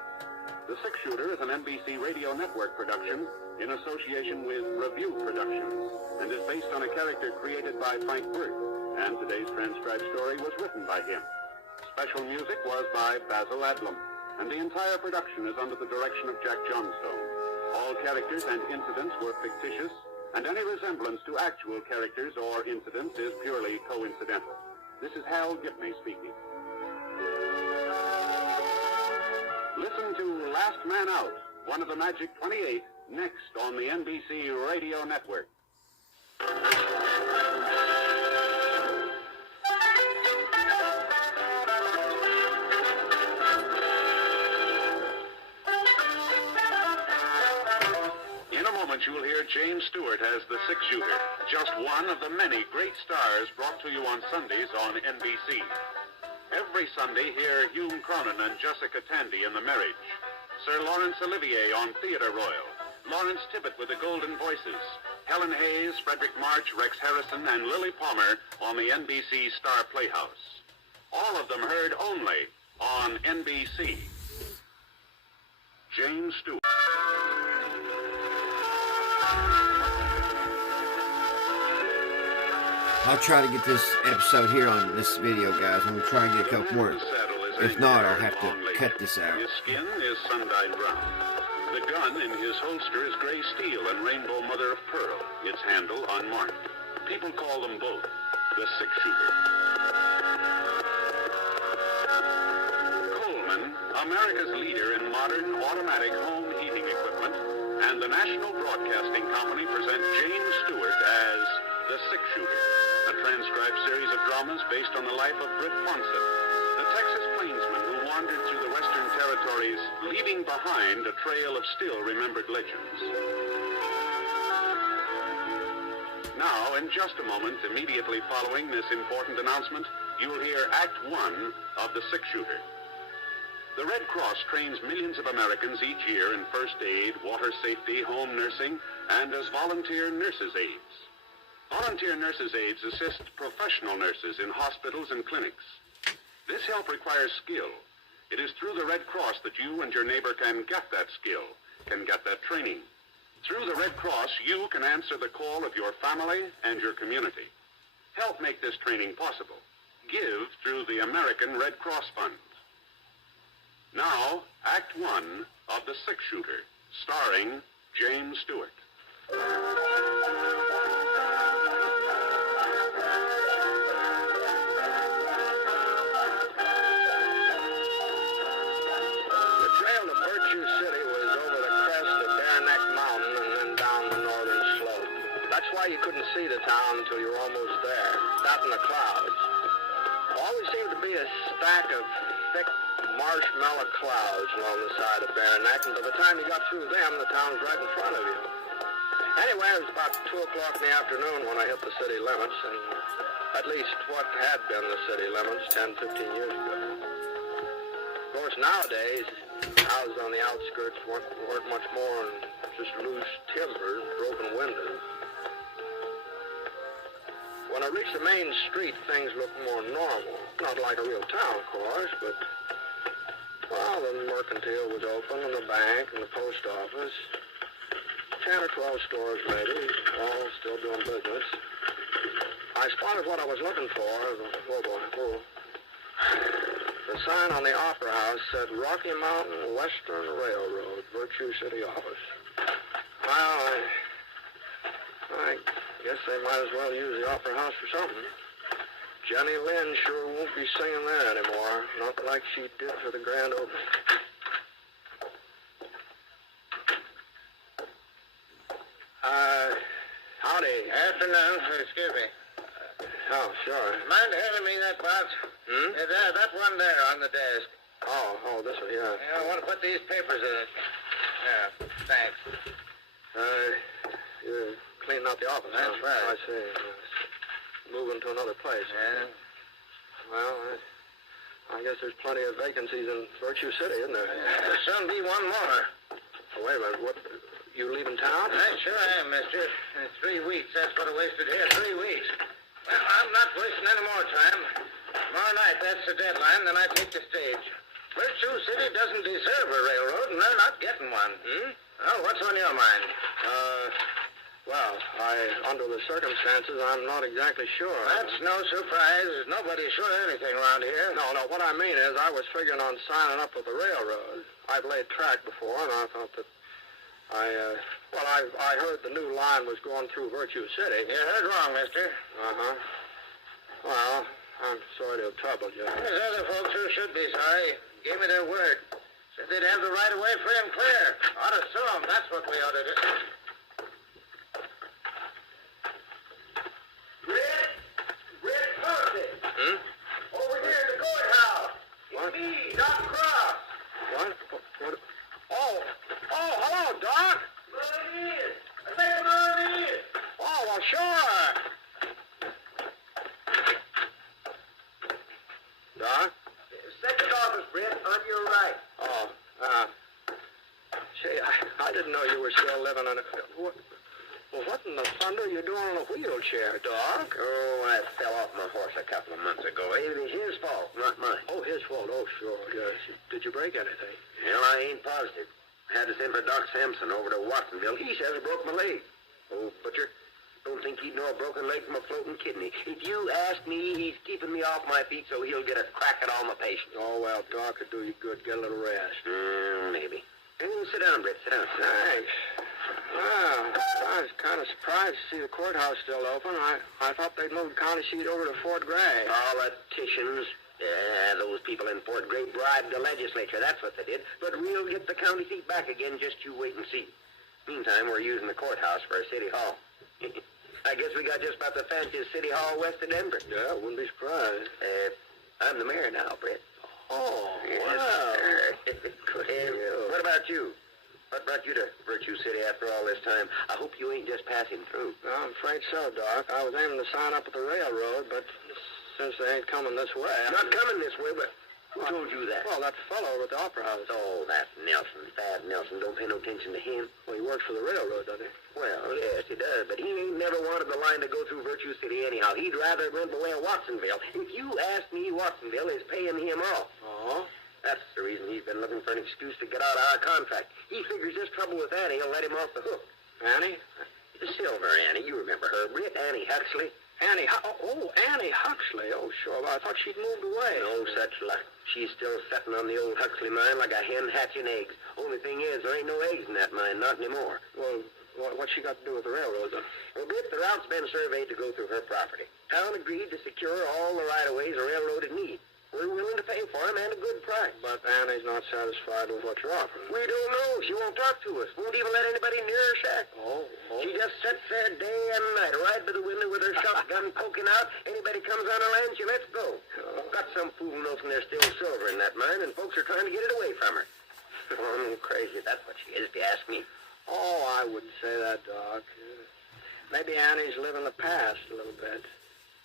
The Six-Shooter is an NBC Radio Network production in association with Review Productions and is based on a character created by Frank Burt, and today's transcribed story was written by him. Special music was by Basil Adlam, and the entire production is under the direction of Jack Johnstone. All characters and incidents were fictitious, and any resemblance to actual characters or incidents is purely coincidental. This is Hal Gibney speaking. Listen to Last Man Out, one of the Magic 28, next on the NBC Radio Network. In a moment, you'll hear James Stewart as the six-shooter, just one of the many great stars brought to you on Sundays on NBC. Every Sunday, hear Hume Cronin and Jessica Tandy in The Marriage, Sir Laurence Olivier on Theatre Royal, Lawrence Tibbett with the Golden Voices, Helen Hayes, Frederick March, Rex Harrison, and Lily Palmer on the NBC Star Playhouse. All of them heard only on NBC. James Stewart. I'll try to get this episode here on this video, guys. I'm going to try and get a couple more. If not, I'll have to cut this out. His skin is sun-dyed brown. The gun in his holster is gray steel and rainbow mother of pearl, its handle unmarked. People call them both the six-shooter. Coleman, America's leader in modern automatic home heating equipment, and the National Broadcasting Company present James Stewart as the six-shooter, a transcribed series of dramas based on the life of Britt Fawcett, the Texas plainsman who wandered through the Western Territories, leaving behind a trail of still-remembered legends. Now, in just a moment, immediately following this important announcement, you will hear Act 1 of The Six-Shooter. The Red Cross trains millions of Americans each year in first aid, water safety, home nursing, and as volunteer nurses' aides. Volunteer nurses' aides assist professional nurses in hospitals and clinics. This help requires skill. It is through the Red Cross that you and your neighbor can get that skill, can get that training. Through the Red Cross, you can answer the call of your family and your community. Help make this training possible. Give through the American Red Cross Fund. Now, Act 1 of The Six-Shooter, starring James Stewart. That's why you couldn't see the town until you were almost there, out in the clouds. Always seemed to be a stack of thick marshmallow clouds along the side of Bear-Neck, and by the time you got through them, the town was right in front of you. Anyway, it was about 2 o'clock in the afternoon when I hit the city limits, and at least what had been the city limits 10, 15 years ago. Of course, nowadays, houses on the outskirts weren't much more than just loose timber and broken windows. When I reached the main street, things looked more normal. Not like a real town, of course, but, well, the mercantile was open, and the bank, and the post office. 10 or 12 stores, maybe, all still doing business. I spotted what I was looking for. The sign on the Opera House said Rocky Mountain Western Railroad, Virtue City Office. Well, I guess they might as well use the Opera House for something. Jenny Lind sure won't be singing there anymore, not like she did for the grand opening. Howdy. Afternoon. Excuse me. Oh, sure. Mind handing me that box? That one there on the desk. Oh, this one, yeah. Yeah, I want to put these papers in it. Yeah, thanks. You're cleaning out the office, That's huh? right. I see. Moving to another place. Yeah. Well, I guess there's plenty of vacancies in Virtue City, isn't there? There'll soon be one more. Oh, wait a minute. What? You leaving town? I sure am, mister. 3 weeks. That's what I wasted here. 3 weeks. Well, I'm not wasting any more time. Tomorrow night, that's the deadline, then I take the stage. Virtue City doesn't deserve a railroad, and they're not getting one. Well, what's on your mind? Well, under the circumstances, I'm not exactly sure. That's no surprise. There's nobody sure of anything around here. No, what I mean is I was figuring on signing up with the railroad. I've laid track before, and I thought that I heard the new line was going through Virtue City. You heard wrong, mister. Uh-huh. Well, I'm sorry to have troubled you. There's other folks who should be sorry. Gave me their word. Said they'd have the right of way free and clear. Ought to sue them. That's what we ought to do. Red Pumpkin. Over here in the courthouse. What? It's me, Doc Cross. What? Oh, hello, Doc. Come in. I say come in. Oh, well, sure. Doc? Second office, Brett, on your right. Oh, say, I didn't know you were still living on a... What in the thunder are you doing in a wheelchair, Doc? Oh, I fell off my horse a couple of months ago. It was his fault, not mine. Oh, his fault. Oh, sure, yes. Did you break anything? Well, I ain't positive. Had to send for Doc Sampson over to Watsonville. He says I broke my leg. Oh, butcher, don't think he'd know a broken leg from a floating kidney. If you ask me, he's keeping me off my feet so he'll get a crack at all my patients. Oh, well, Doc could do you good. Get a little rest. Maybe. Sit down, Brett. Sit down. Thanks. Well, I was kind of surprised to see the courthouse still open. I thought they'd moved the county seat over to Fort Gray. Politicians. Yeah, those people in Fort Gray bribed the legislature. That's what they did. But we'll get the county seat back again. Just you wait and see. Meantime, we're using the courthouse for a city hall. I guess we got just about the fanciest city hall west of Denver. Yeah, wouldn't be surprised. I'm the mayor now, Brett. Oh, Yes, wow. sir. Good. What about you? What brought you to Virtue City after all this time? I hope you ain't just passing through. Well, I'm afraid so, Doc. I was aiming to sign up with the railroad, but since they ain't coming this way... Not coming this way, but who told you that? Well, that fellow over at the Opera House. Oh, that's Nelson. Thad Nelson. Don't pay no attention to him. Well, he works for the railroad, doesn't he? Well, yes, he does, but he ain't never wanted the line to go through Virtue City anyhow. He'd rather run the way of Watsonville. If you ask me, Watsonville is paying him off. Oh? That's the reason he's been looking for an excuse to get out of our contract. He figures this trouble with Annie will let him off the hook. Annie? Silver Annie, you remember her, Britt Annie Huxley. Annie Huxley. Oh, sure. Well, I thought she'd moved away. No such luck. She's still sitting on the old Huxley mine like a hen hatching eggs. Only thing is, there ain't no eggs in that mine, not anymore. Well, what's she got to do with the railroad, then? Well, Britt, the route's been surveyed to go through her property. Town agreed to secure all the right-of-ways the railroad would need. We're willing to pay for them and a good price. But Annie's not satisfied with what you're offering. We don't know. She won't talk to us. Won't even let anybody near her shack. Oh. She just sits there day and night, right by the window with her shotgun poking out. Anybody comes on her land, she lets go. Got some fool notion there's still silver in that mine, and folks are trying to get it away from her. Oh, crazy. That's what she is, if you ask me. Oh, I wouldn't say that, Doc. Maybe Annie's living the past a little bit.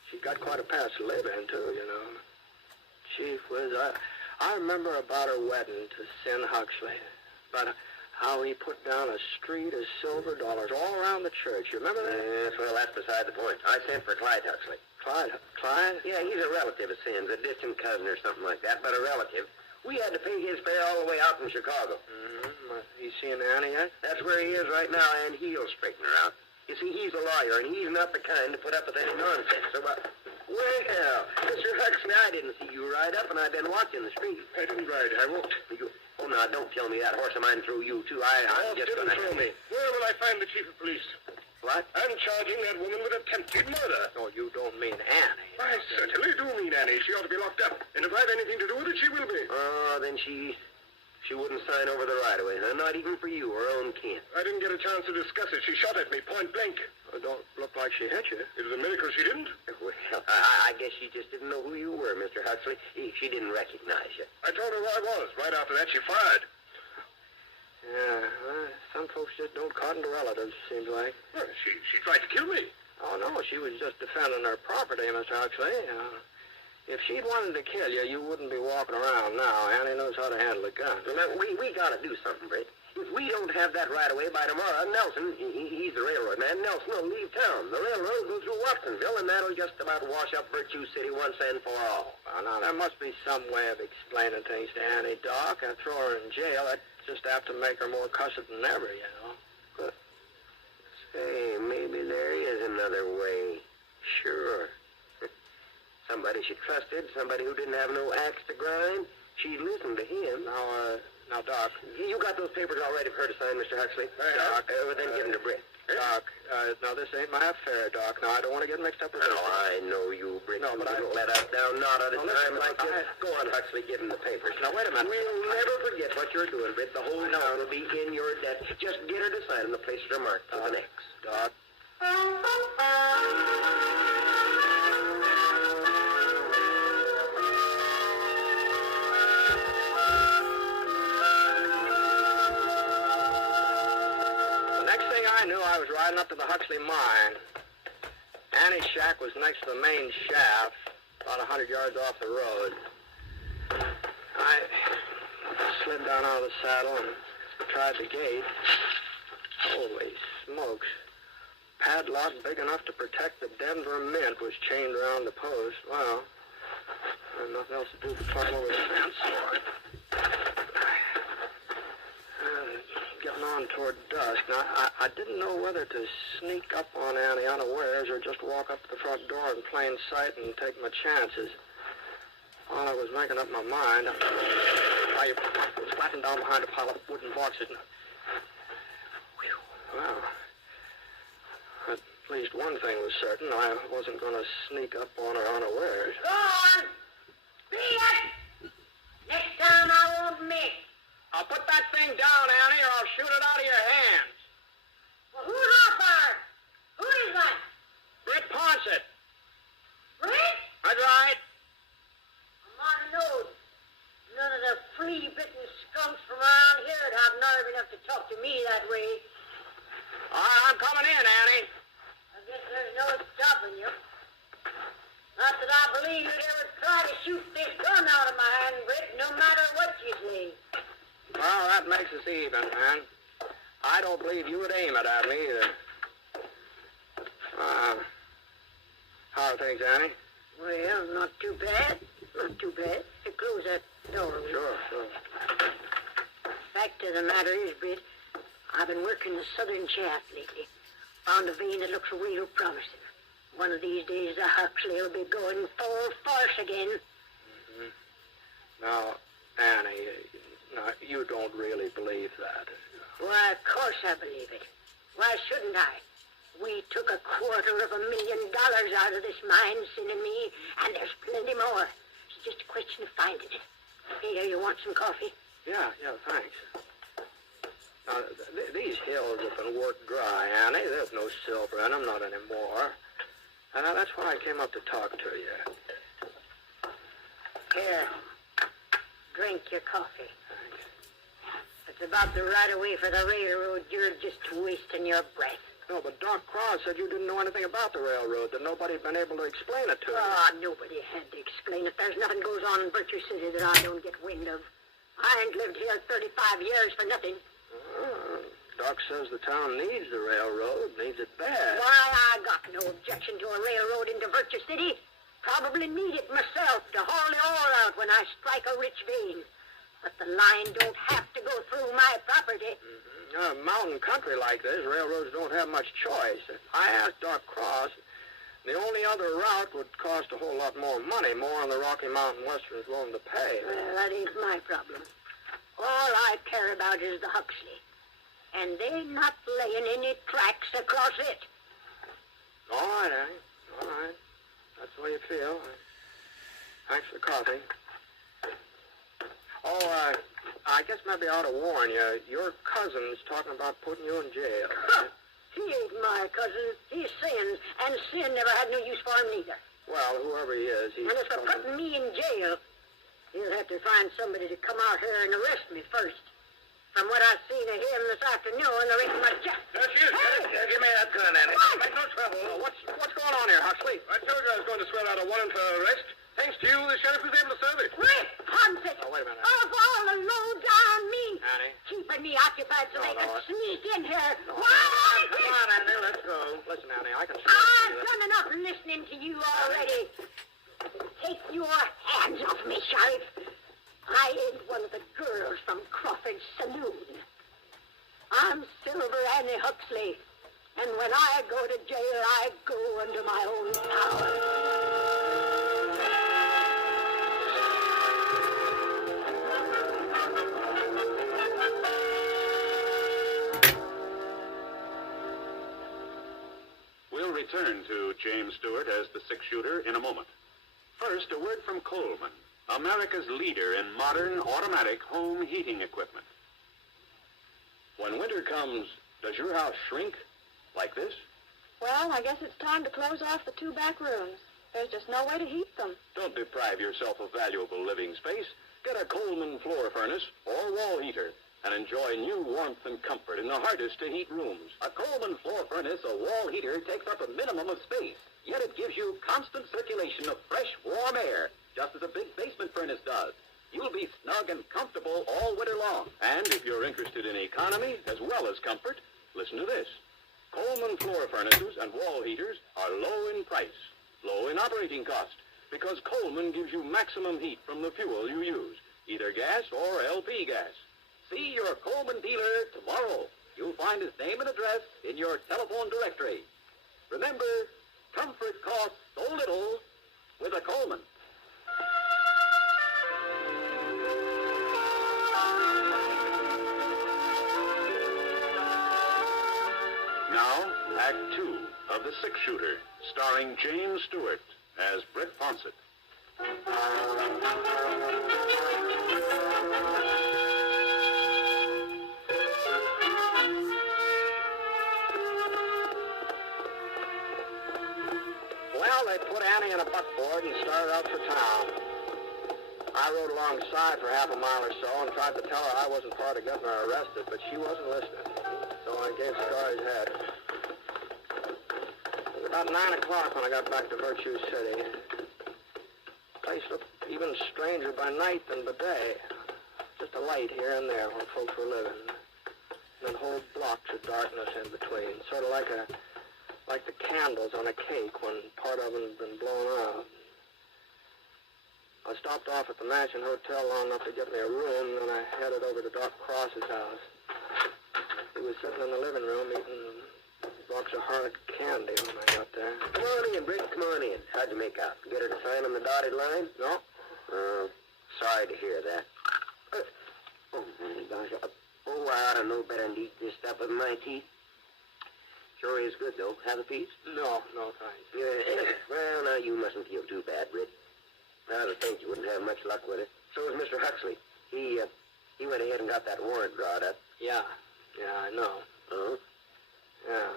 She's got quite a past to live in, too, you know. Chief whiz, I remember about her wedding to Sin Huxley. But how he put down a street of silver dollars all around the church. You remember that? Yes, well, that's beside the point. I sent for Clyde Huxley. Clyde? Yeah, he's a relative of Sin's, a distant cousin or something like that, but a relative. We had to pay his fare all the way out from Chicago. Mm-hmm. He seen Annie yet? That's where he is right now, and he'll straighten her out. You see, he's a lawyer, and he's not the kind to put up with any nonsense. So, well, Mr. Huxley, I didn't see you ride up, and I've been watching the street. I didn't ride. I walked. Oh, now, don't tell me that horse of mine threw you, too. I'm just didn't gonna... throw me. Where will I find the chief of police? What? I'm charging that woman with attempted murder. Oh, you don't mean Annie. I certainly do mean Annie. She ought to be locked up. And if I've anything to do with it, she will be. Oh, then she wouldn't sign over the right-of-way, huh? Not even for you, her own kin. I didn't get a chance to discuss it. She shot at me point blank. It don't look like she hit you. It was a miracle she didn't. Well, Well, I guess she just didn't know who you were, Mr. Huxley. She didn't recognize you. I told her who I was. Right after that, she fired. Yeah, some folks just don't cotton to relatives, seems like. Well, she tried to kill me. Oh, no, she was just defending her property, Mr. Huxley. If she'd wanted to kill you, you wouldn't be walking around now. Annie knows how to handle a gun. Now, we gotta do something, Britt. If we don't have that right away by tomorrow, Nelson, he's the railroad man, Nelson will leave town. The railroad will go through Watsonville, and that'll just about wash up Virtue City once and for all. Now, there must be some way of explaining things to Annie, Doc. I throw her in jail. That's just apt to make her more cussed than ever, you know. But, say, maybe there is another way. Sure. Somebody she trusted, somebody who didn't have no axe to grind. She'd listen to him. Now, Doc, you got those papers all ready for her to sign, Mr. Huxley? Hey, Doc, then give them to Britt. Doc, now this ain't my affair, Doc. Now, I don't want to get mixed up with this. Oh, I know you, Britt. No, but I don't let us down, not at a time like this. Go on, Huxley, give him the papers. Now, wait a minute. We'll never forget what you're doing, Britt. The whole town will be in your debt. Just get her to sign them. The places are marked with an X. Doc. I knew I was riding up to the Huxley mine. Annie's shack was next to the main shaft, about 100 yards off the road. I slid down out of the saddle and tried the gate. Holy smokes. Padlock big enough to protect the Denver Mint was chained around the post. Well, I had nothing else to do but climb over the fence. Getting on toward dusk. Now, I didn't know whether to sneak up on Annie unawares or just walk up to the front door in plain sight and take my chances. While I was making up my mind, I was flattened down behind a pile of wooden boxes. Well, at least one thing was certain. I wasn't going to sneak up on her unawares. Go on! Be it! Next time I won't miss. I'll put that thing down, Annie, or I'll shoot it out of your hands. Well, who's off there? Who is that? Britt Ponsett. Britt? That's right. I'm on the nose. None of the flea-bitten skunks from around here would have nerve enough to talk to me that way. I'm coming in, Annie. I guess there's no stopping you. Not that I believe you'd ever try to shoot this gun out of my hand, Britt, no matter what you say. Well, that makes us even, man. I don't believe you would aim it at me either. How are things, Annie? Well, not too bad. Not too bad. Close that door. Sure. Fact of the matter is, Britt, I've been working the southern shaft lately. Found a vein that looks real promising. One of these days, the Huxley will be going full force again. Mm-hmm. Now, Annie, you don't really believe that. Why, of course I believe it. Why shouldn't I? We took $250,000 out of this mine, Sin and me, and there's plenty more. It's just a question of finding it. Here, you want some coffee? Yeah, thanks. Now, these hills have been worked dry, Annie. There's no silver in them, not anymore. And that's why I came up to talk to you. Here, drink your coffee. It's about the right of way for the railroad. You're just wasting your breath. No, but Doc Cross said you didn't know anything about the railroad, that nobody had been able to explain it to you. Nobody had to explain it. There's nothing goes on in Virtue City that I don't get wind of. I ain't lived here 35 years for nothing. Doc says the town needs the railroad, needs it bad. Why, I got no objection to a railroad into Virtue City. Probably need it myself to haul the ore out when I strike a rich vein. But the line don't have to go through my property. Mountain country like this, railroads don't have much choice. I asked Doc Cross, the only other route would cost a whole lot more money, more than the Rocky Mountain Western's willing to pay. Well, that ain't my problem. All I care about is the Huxley. And they not laying any tracks across it. All right, Annie. All right. That's the way you feel. Thanks for the coffee. Oh, I guess maybe I ought to warn you. Your cousin's talking about putting you in jail. He ain't my cousin. He's Sin, and Sin never had no use for him neither. Well, whoever he is, he's... And as for putting me in jail, he'll have to find somebody to come out here and arrest me first. From what I've seen of him this afternoon, there ain't much... There she is. Hey! Give me that gun, Annie. What? Make no trouble. What's going on here, Huxley? I told you I was going to swear out a warrant for arrest. Thanks to you, the sheriff was able to serve it. Rick Hunted! Oh, wait a minute. Of all the low-down means, Annie? keeping me occupied so they could sneak in here. Come Why? on, Annie, let's go. Listen, Annie, I can swear I've to you. done enough listening to you already. Take your hands off me, Sheriff. I ain't one of the girls from Crawford's saloon. I'm Silver Annie Huxley, and when I go to jail, I go under my own power. We'll return to James Stewart as the six-shooter in a moment. First, a word from Coleman, America's leader in modern automatic home heating equipment. When winter comes, does your house shrink like this? Well, I guess it's time to close off the 2 back rooms. There's just no way to heat them. Don't deprive yourself of valuable living space. Get a Coleman floor furnace or wall heater and enjoy new warmth and comfort in the hardest to heat rooms. A Coleman floor furnace or wall heater takes up a minimum of space, yet it gives you constant circulation of fresh, warm air, just as a big basement furnace does. You'll be snug and comfortable all winter long. And if you're interested in economy as well as comfort, listen to this. Coleman floor furnaces and wall heaters are low in price, low in operating cost, because Coleman gives you maximum heat from the fuel you use, either gas or LP gas. See your Coleman dealer tomorrow. You'll find his name and address in your telephone directory. Remember, comfort costs so little with a Coleman. Now, Act 2 of The Six-Shooter, starring James Stewart as Britt Fawcett. Well, they put Annie in a buckboard and started out for town. I rode alongside for half a mile or so and tried to tell her I wasn't part of getting her arrested, but she wasn't listening. So I gave Scar's head. It was about 9 o'clock when I got back to Virtue City. The place looked even stranger by night than by day. Just a light here and there where folks were living. And then whole blocks of darkness in between, sort of like the candles on a cake when part of them had been blown out. I stopped off at the Mansion Hotel long enough to get me a room, and then I headed over to Doc Cross's house. He was sitting in the living room eating a box of hard candy when I got there. Come on in, Britt. Come on in. How'd you make out? Get her to sign on the dotted line? No? Sorry to hear that. Oh, my gosh. I ought to know better than to eat this stuff with my teeth. Sure is good, though. Have a piece? No, thanks. Yeah. Well, now, you mustn't feel too bad, Britt. I would think you wouldn't have much luck with it. So was Mr. Huxley. He went ahead and got that warrant drawn up. Yeah, I know. Oh? Yeah.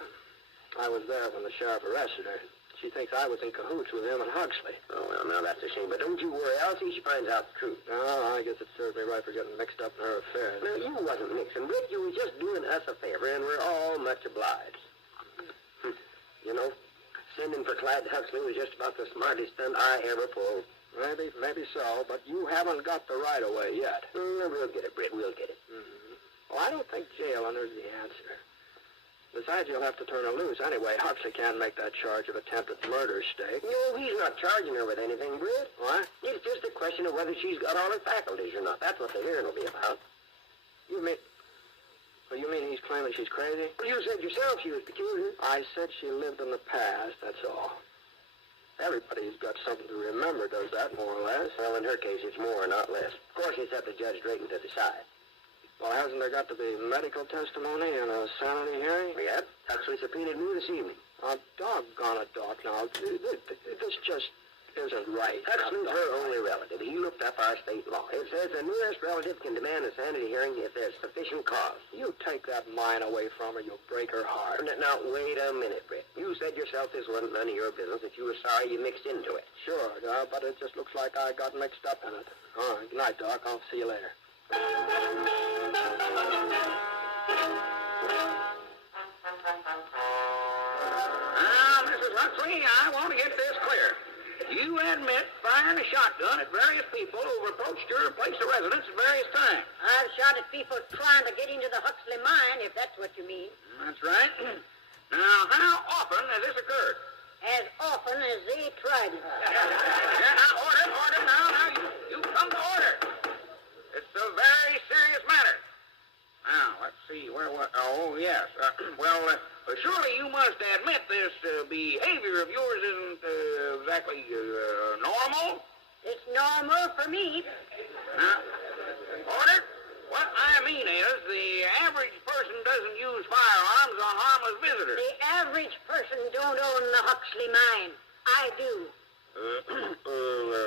I was there when the sheriff arrested her. She thinks I was in cahoots with him and Huxley. Oh, well, now that's a shame. But don't you worry. I'll see she finds out the truth. No, I guess it served me right for getting mixed up in her affairs. Well, you wasn't mixing, Britt. You was just doing us a favor, and we're all much obliged. You know, sending for Clyde Huxley was just about the smartest stunt I ever pulled. Maybe so, but you haven't got the right of way yet. We'll get it, Britt. We'll get it. Well, I don't think jail is the answer. Besides, you'll have to turn her loose anyway. Huxley can't make that charge of attempted murder stake. No, he's not charging her with anything, Britt. What? It's just a question of whether she's got all her faculties or not. That's what the hearing will be about. You mean he's claiming she's crazy? Well, you said yourself she was peculiar. I said she lived in the past, that's all. Everybody's got something to remember, does that, more or less? Well, in her case, it's more, not less. Of course, it's up to Judge Drayton to decide. Well, hasn't there got to be medical testimony and a sanity hearing? Yep. Huxley subpoenaed me this evening. Oh, doggone it, Doc. Now, this just... isn't right. Huxley's her only relative. He looked up our state law. It says the nearest relative can demand a sanity hearing if there's sufficient cause. You take that mine away from her, you'll break her heart. Now, wait a minute, Brett. You said yourself this wasn't none of your business, that you were sorry you mixed into it. Sure, but it just looks like I got mixed up in it. All right, good night, Doc. I'll see you later. Now, Mrs. Huxley, I want to get this clear. You admit firing a shotgun at various people who approached your place of residence at various times. I've shot at people trying to get into the Huxley mine, if that's what you mean. That's right. Now, how often has this occurred? As often as they tried it. Yeah, now, order. Now, you come to order. It's a very serious matter. Now, let's see, oh, yes. Surely you must admit this behavior of yours isn't exactly normal? It's normal for me. Now, order? What I mean is, the average person doesn't use firearms on harmless visitors. The average person don't own the Huxley mine. I do.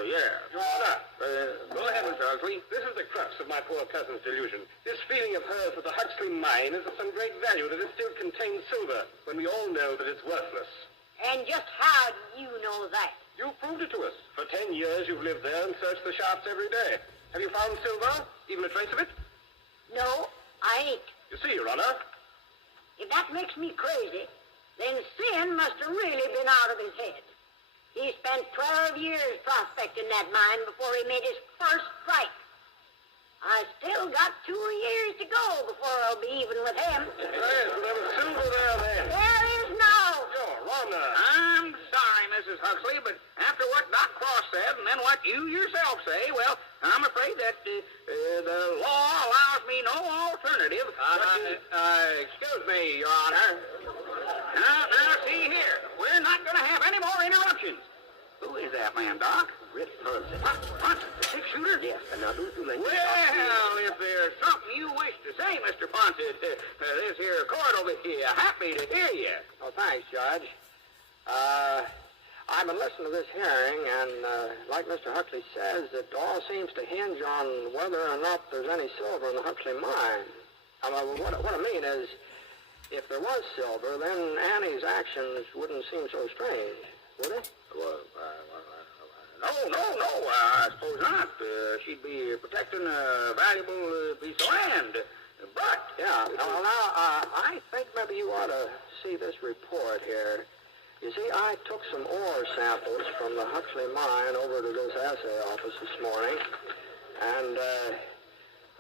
Yeah. Go ahead, Mr. Huxley. This is the crux of my poor cousin's delusion. This feeling of hers that the Huxley mine is of some great value, that it still contains silver, when we all know that it's worthless. And just how do you know that? You proved it to us. For 10 years you've lived there and searched the shafts every day. Have you found silver? Even a trace of it? No, I ain't. You see, Your Honor. If that makes me crazy, then Sin must have really been out of his head. He spent 12 years prospecting that mine before he made his first strike. I still got 2 years to go before I'll be even with him. Yes, but there was silver there then. There is now. Your Honor. I'm sorry, Mrs. Huxley, but after what Doc Cross said and then what you yourself say, well, I'm afraid that the law allows me no alternative. Excuse me, Your Honor. Now, see here. We're not going to have any more interruptions. Who is that man, Doc? Rip Ponson. What? The six-shooter? Yes, and now don't you let me talk to Well, if there's something you wish to say, Mr. Ponce, this here court will be happy to hear you. Oh, thanks, Judge. I've been listening to this hearing, and like Mr. Huxley says, it all seems to hinge on whether or not there's any silver in the Huxley mine. What I mean is, if there was silver, then Annie's actions wouldn't seem so strange, would it? Well, no, I suppose not. She'd be protecting a valuable piece of land. But... Yeah, I think maybe you ought to see this report here. You see, I took some ore samples from the Huxley mine over to this assay office this morning, and,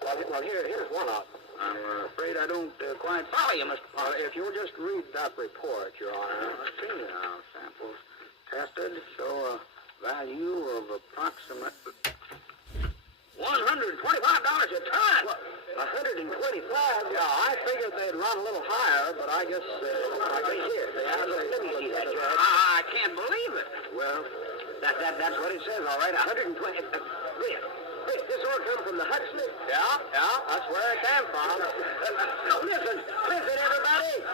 well, here's one of them. I'm afraid I don't quite follow you, Mr. Ponce. If you'll just read that report, Your Honor. Let's see now. Samples tested show a value of approximately $125 a ton. What? 125? Yeah, I figured they'd run a little higher, but I guess here, they have a symbol set of that. I can't believe it. Well, that's what it says, all right. 120. Wait, this all come from the Huxley? Yeah, that's where it came from. Listen, everybody.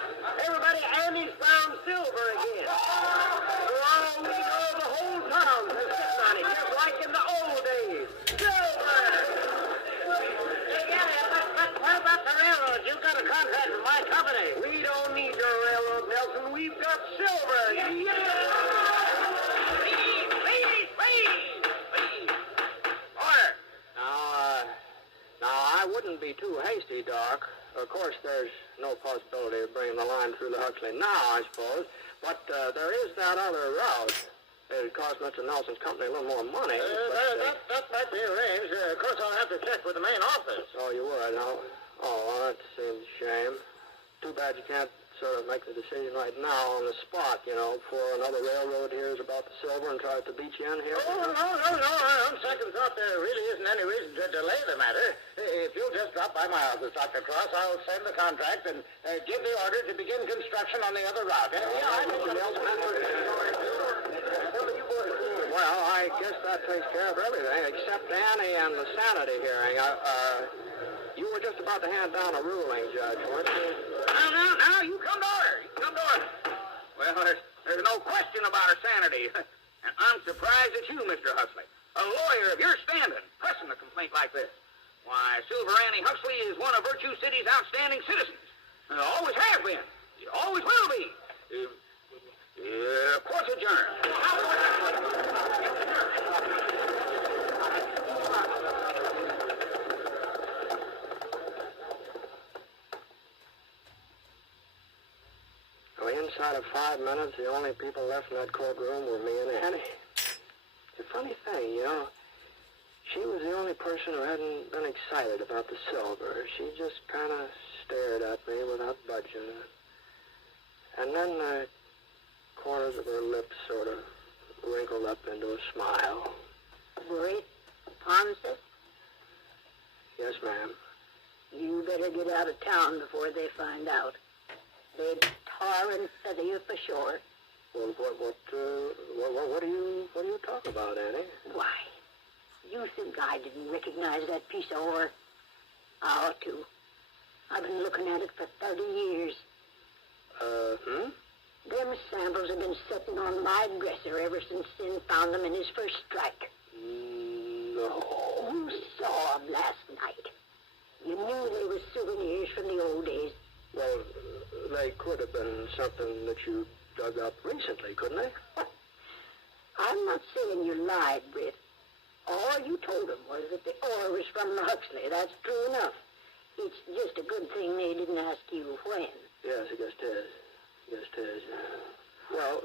Everybody, Andy's found silver again. For all we know, the whole town is sitting on it, just like in the old days. Silver! What about the railroad? You got a contract with my company. We don't need the railroad, Nelson. We've got silver. Yeah! Please. Order. Now, I wouldn't be too hasty, Doc. Of course, there's no possibility of bringing the line through the Huxley now, I suppose. But there is that other route. It'd cost Mr. Nelson's company a little more money. That might be arranged. Of course, I'll have to check with the main office. Oh, you would, huh? Oh, well, that seems a shame. Too bad you can't sort of make the decision right now on the spot, you know, before another railroad hears about the silver and tries to beat you in here. Oh, no. On second thought, there really isn't any reason to delay the matter. If you'll just drop by my office, Dr. Cross, I'll send the contract and give the order to begin construction on the other route. Well, I guess that takes care of everything, except Annie and the sanity hearing. You were just about to hand down a ruling, Judge, weren't you? Now, you come to order. Well, there's no question about her sanity. And I'm surprised at you, Mr. Huxley. A lawyer of your standing, pressing a complaint like this. Why, Silver Annie Huxley is one of Virtue City's outstanding citizens. Always has been. He always will be. Court's adjourned. Well, inside of 5 minutes, the only people left in that courtroom were me and Annie. It's a funny thing, you know. She was the only person who hadn't been excited about the silver. She just kind of stared at me without budging. And then the corners of her lips sort of wrinkled up into a smile. Worried? Ponce? Yes, ma'am. You better get out of town before they find out. They'd tar and feather you for sure. Well, what do you talk about, Annie? Why? You think I didn't recognize that piece of ore? I ought to. I've been looking at it for 30 years. Them samples have been sitting on my dresser ever since Sin found them in his first strike. No. You saw them last night. You knew they were souvenirs from the old days. Well, they could have been something that you dug up recently, couldn't they? I'm not saying you lied, Britt. All you told them was that the ore was from the Huxley. That's true enough. It's just a good thing they didn't ask you when. Yes, I guess it is. Yes, it is. Well,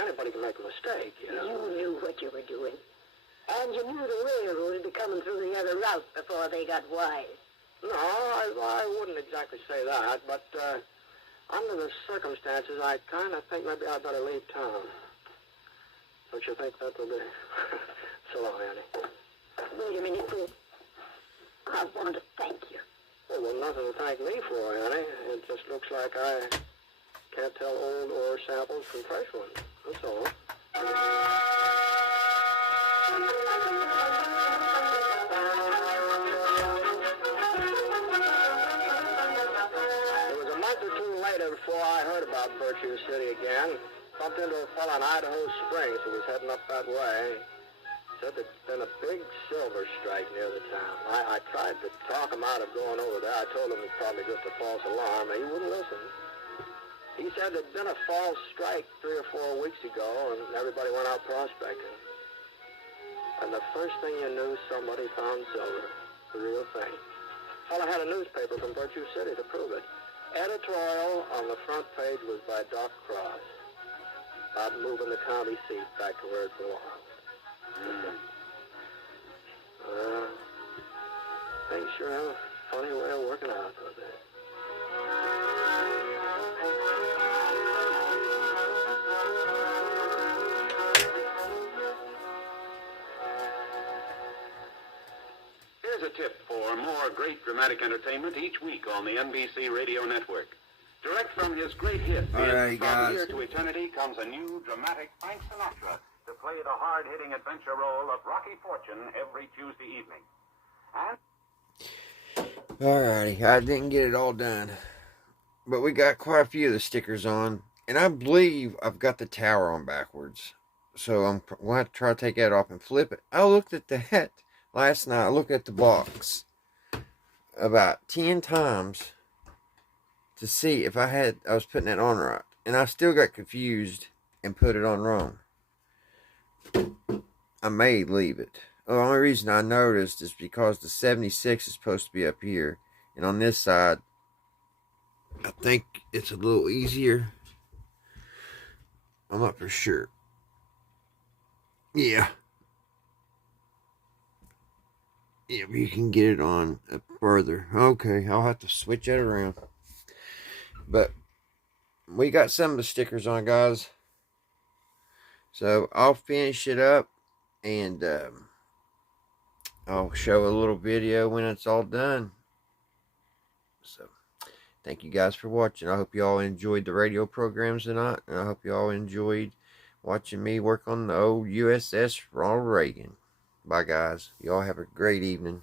anybody can make a mistake, you know. You knew what you were doing. And you knew the railroad would be coming through the other route before they got wise. No, I wouldn't exactly say that, but under the circumstances, I kind of think maybe I'd better leave town. Don't you think that will be? So long, Annie. Wait a minute, Britt. I want to thank you. Oh, well, nothing to thank me for, Annie. It just looks like I can't tell old ore samples from fresh ones. That's all. It was a month or two later before I heard about Virtue City again. Bumped into a fellow in Idaho Springs who was heading up that way. Said there'd been a big silver strike near the town. I tried to talk him out of going over there. I told him it was probably just a false alarm, and he wouldn't listen. He said there'd been a false strike 3 or 4 weeks ago, and everybody went out prospecting. And the first thing you knew, somebody found silver. The real thing. Fellow had a newspaper from Virtue City to prove it. Editorial on the front page was by Doc Cross about moving the county seat back to where it belonged. Things sure have a funny way of working out, don't they? Here's a tip for more great dramatic entertainment each week on the NBC Radio Network. Direct from his great hit, All right, From guys. Here to Eternity, comes a new dramatic Frank Sinatra to play the hard-hitting adventure role of Rocky Fortune every Tuesday evening. And Alrighty, I didn't get it all done, but we got quite a few of the stickers on, and I believe I've got the tower on backwards, so I'm going to have to try to take that off and flip it. I looked at that last night. I looked at the box about 10 times to see if I was putting that on right, and I still got confused and put it on wrong. I may leave it. The only reason I noticed is because the 76 is supposed to be up here. And on this side, I think it's a little easier. I'm not for sure. Yeah. Yeah, but you can get it on up further. Okay, I'll have to switch that around. But we got some of the stickers on, guys. So I'll finish it up and I'll show a little video when it's all done. So thank you guys for watching. I hope you all enjoyed the radio programs tonight, and I hope you all enjoyed watching me work on the old USS Ronald Reagan. Bye guys. You all have a great evening.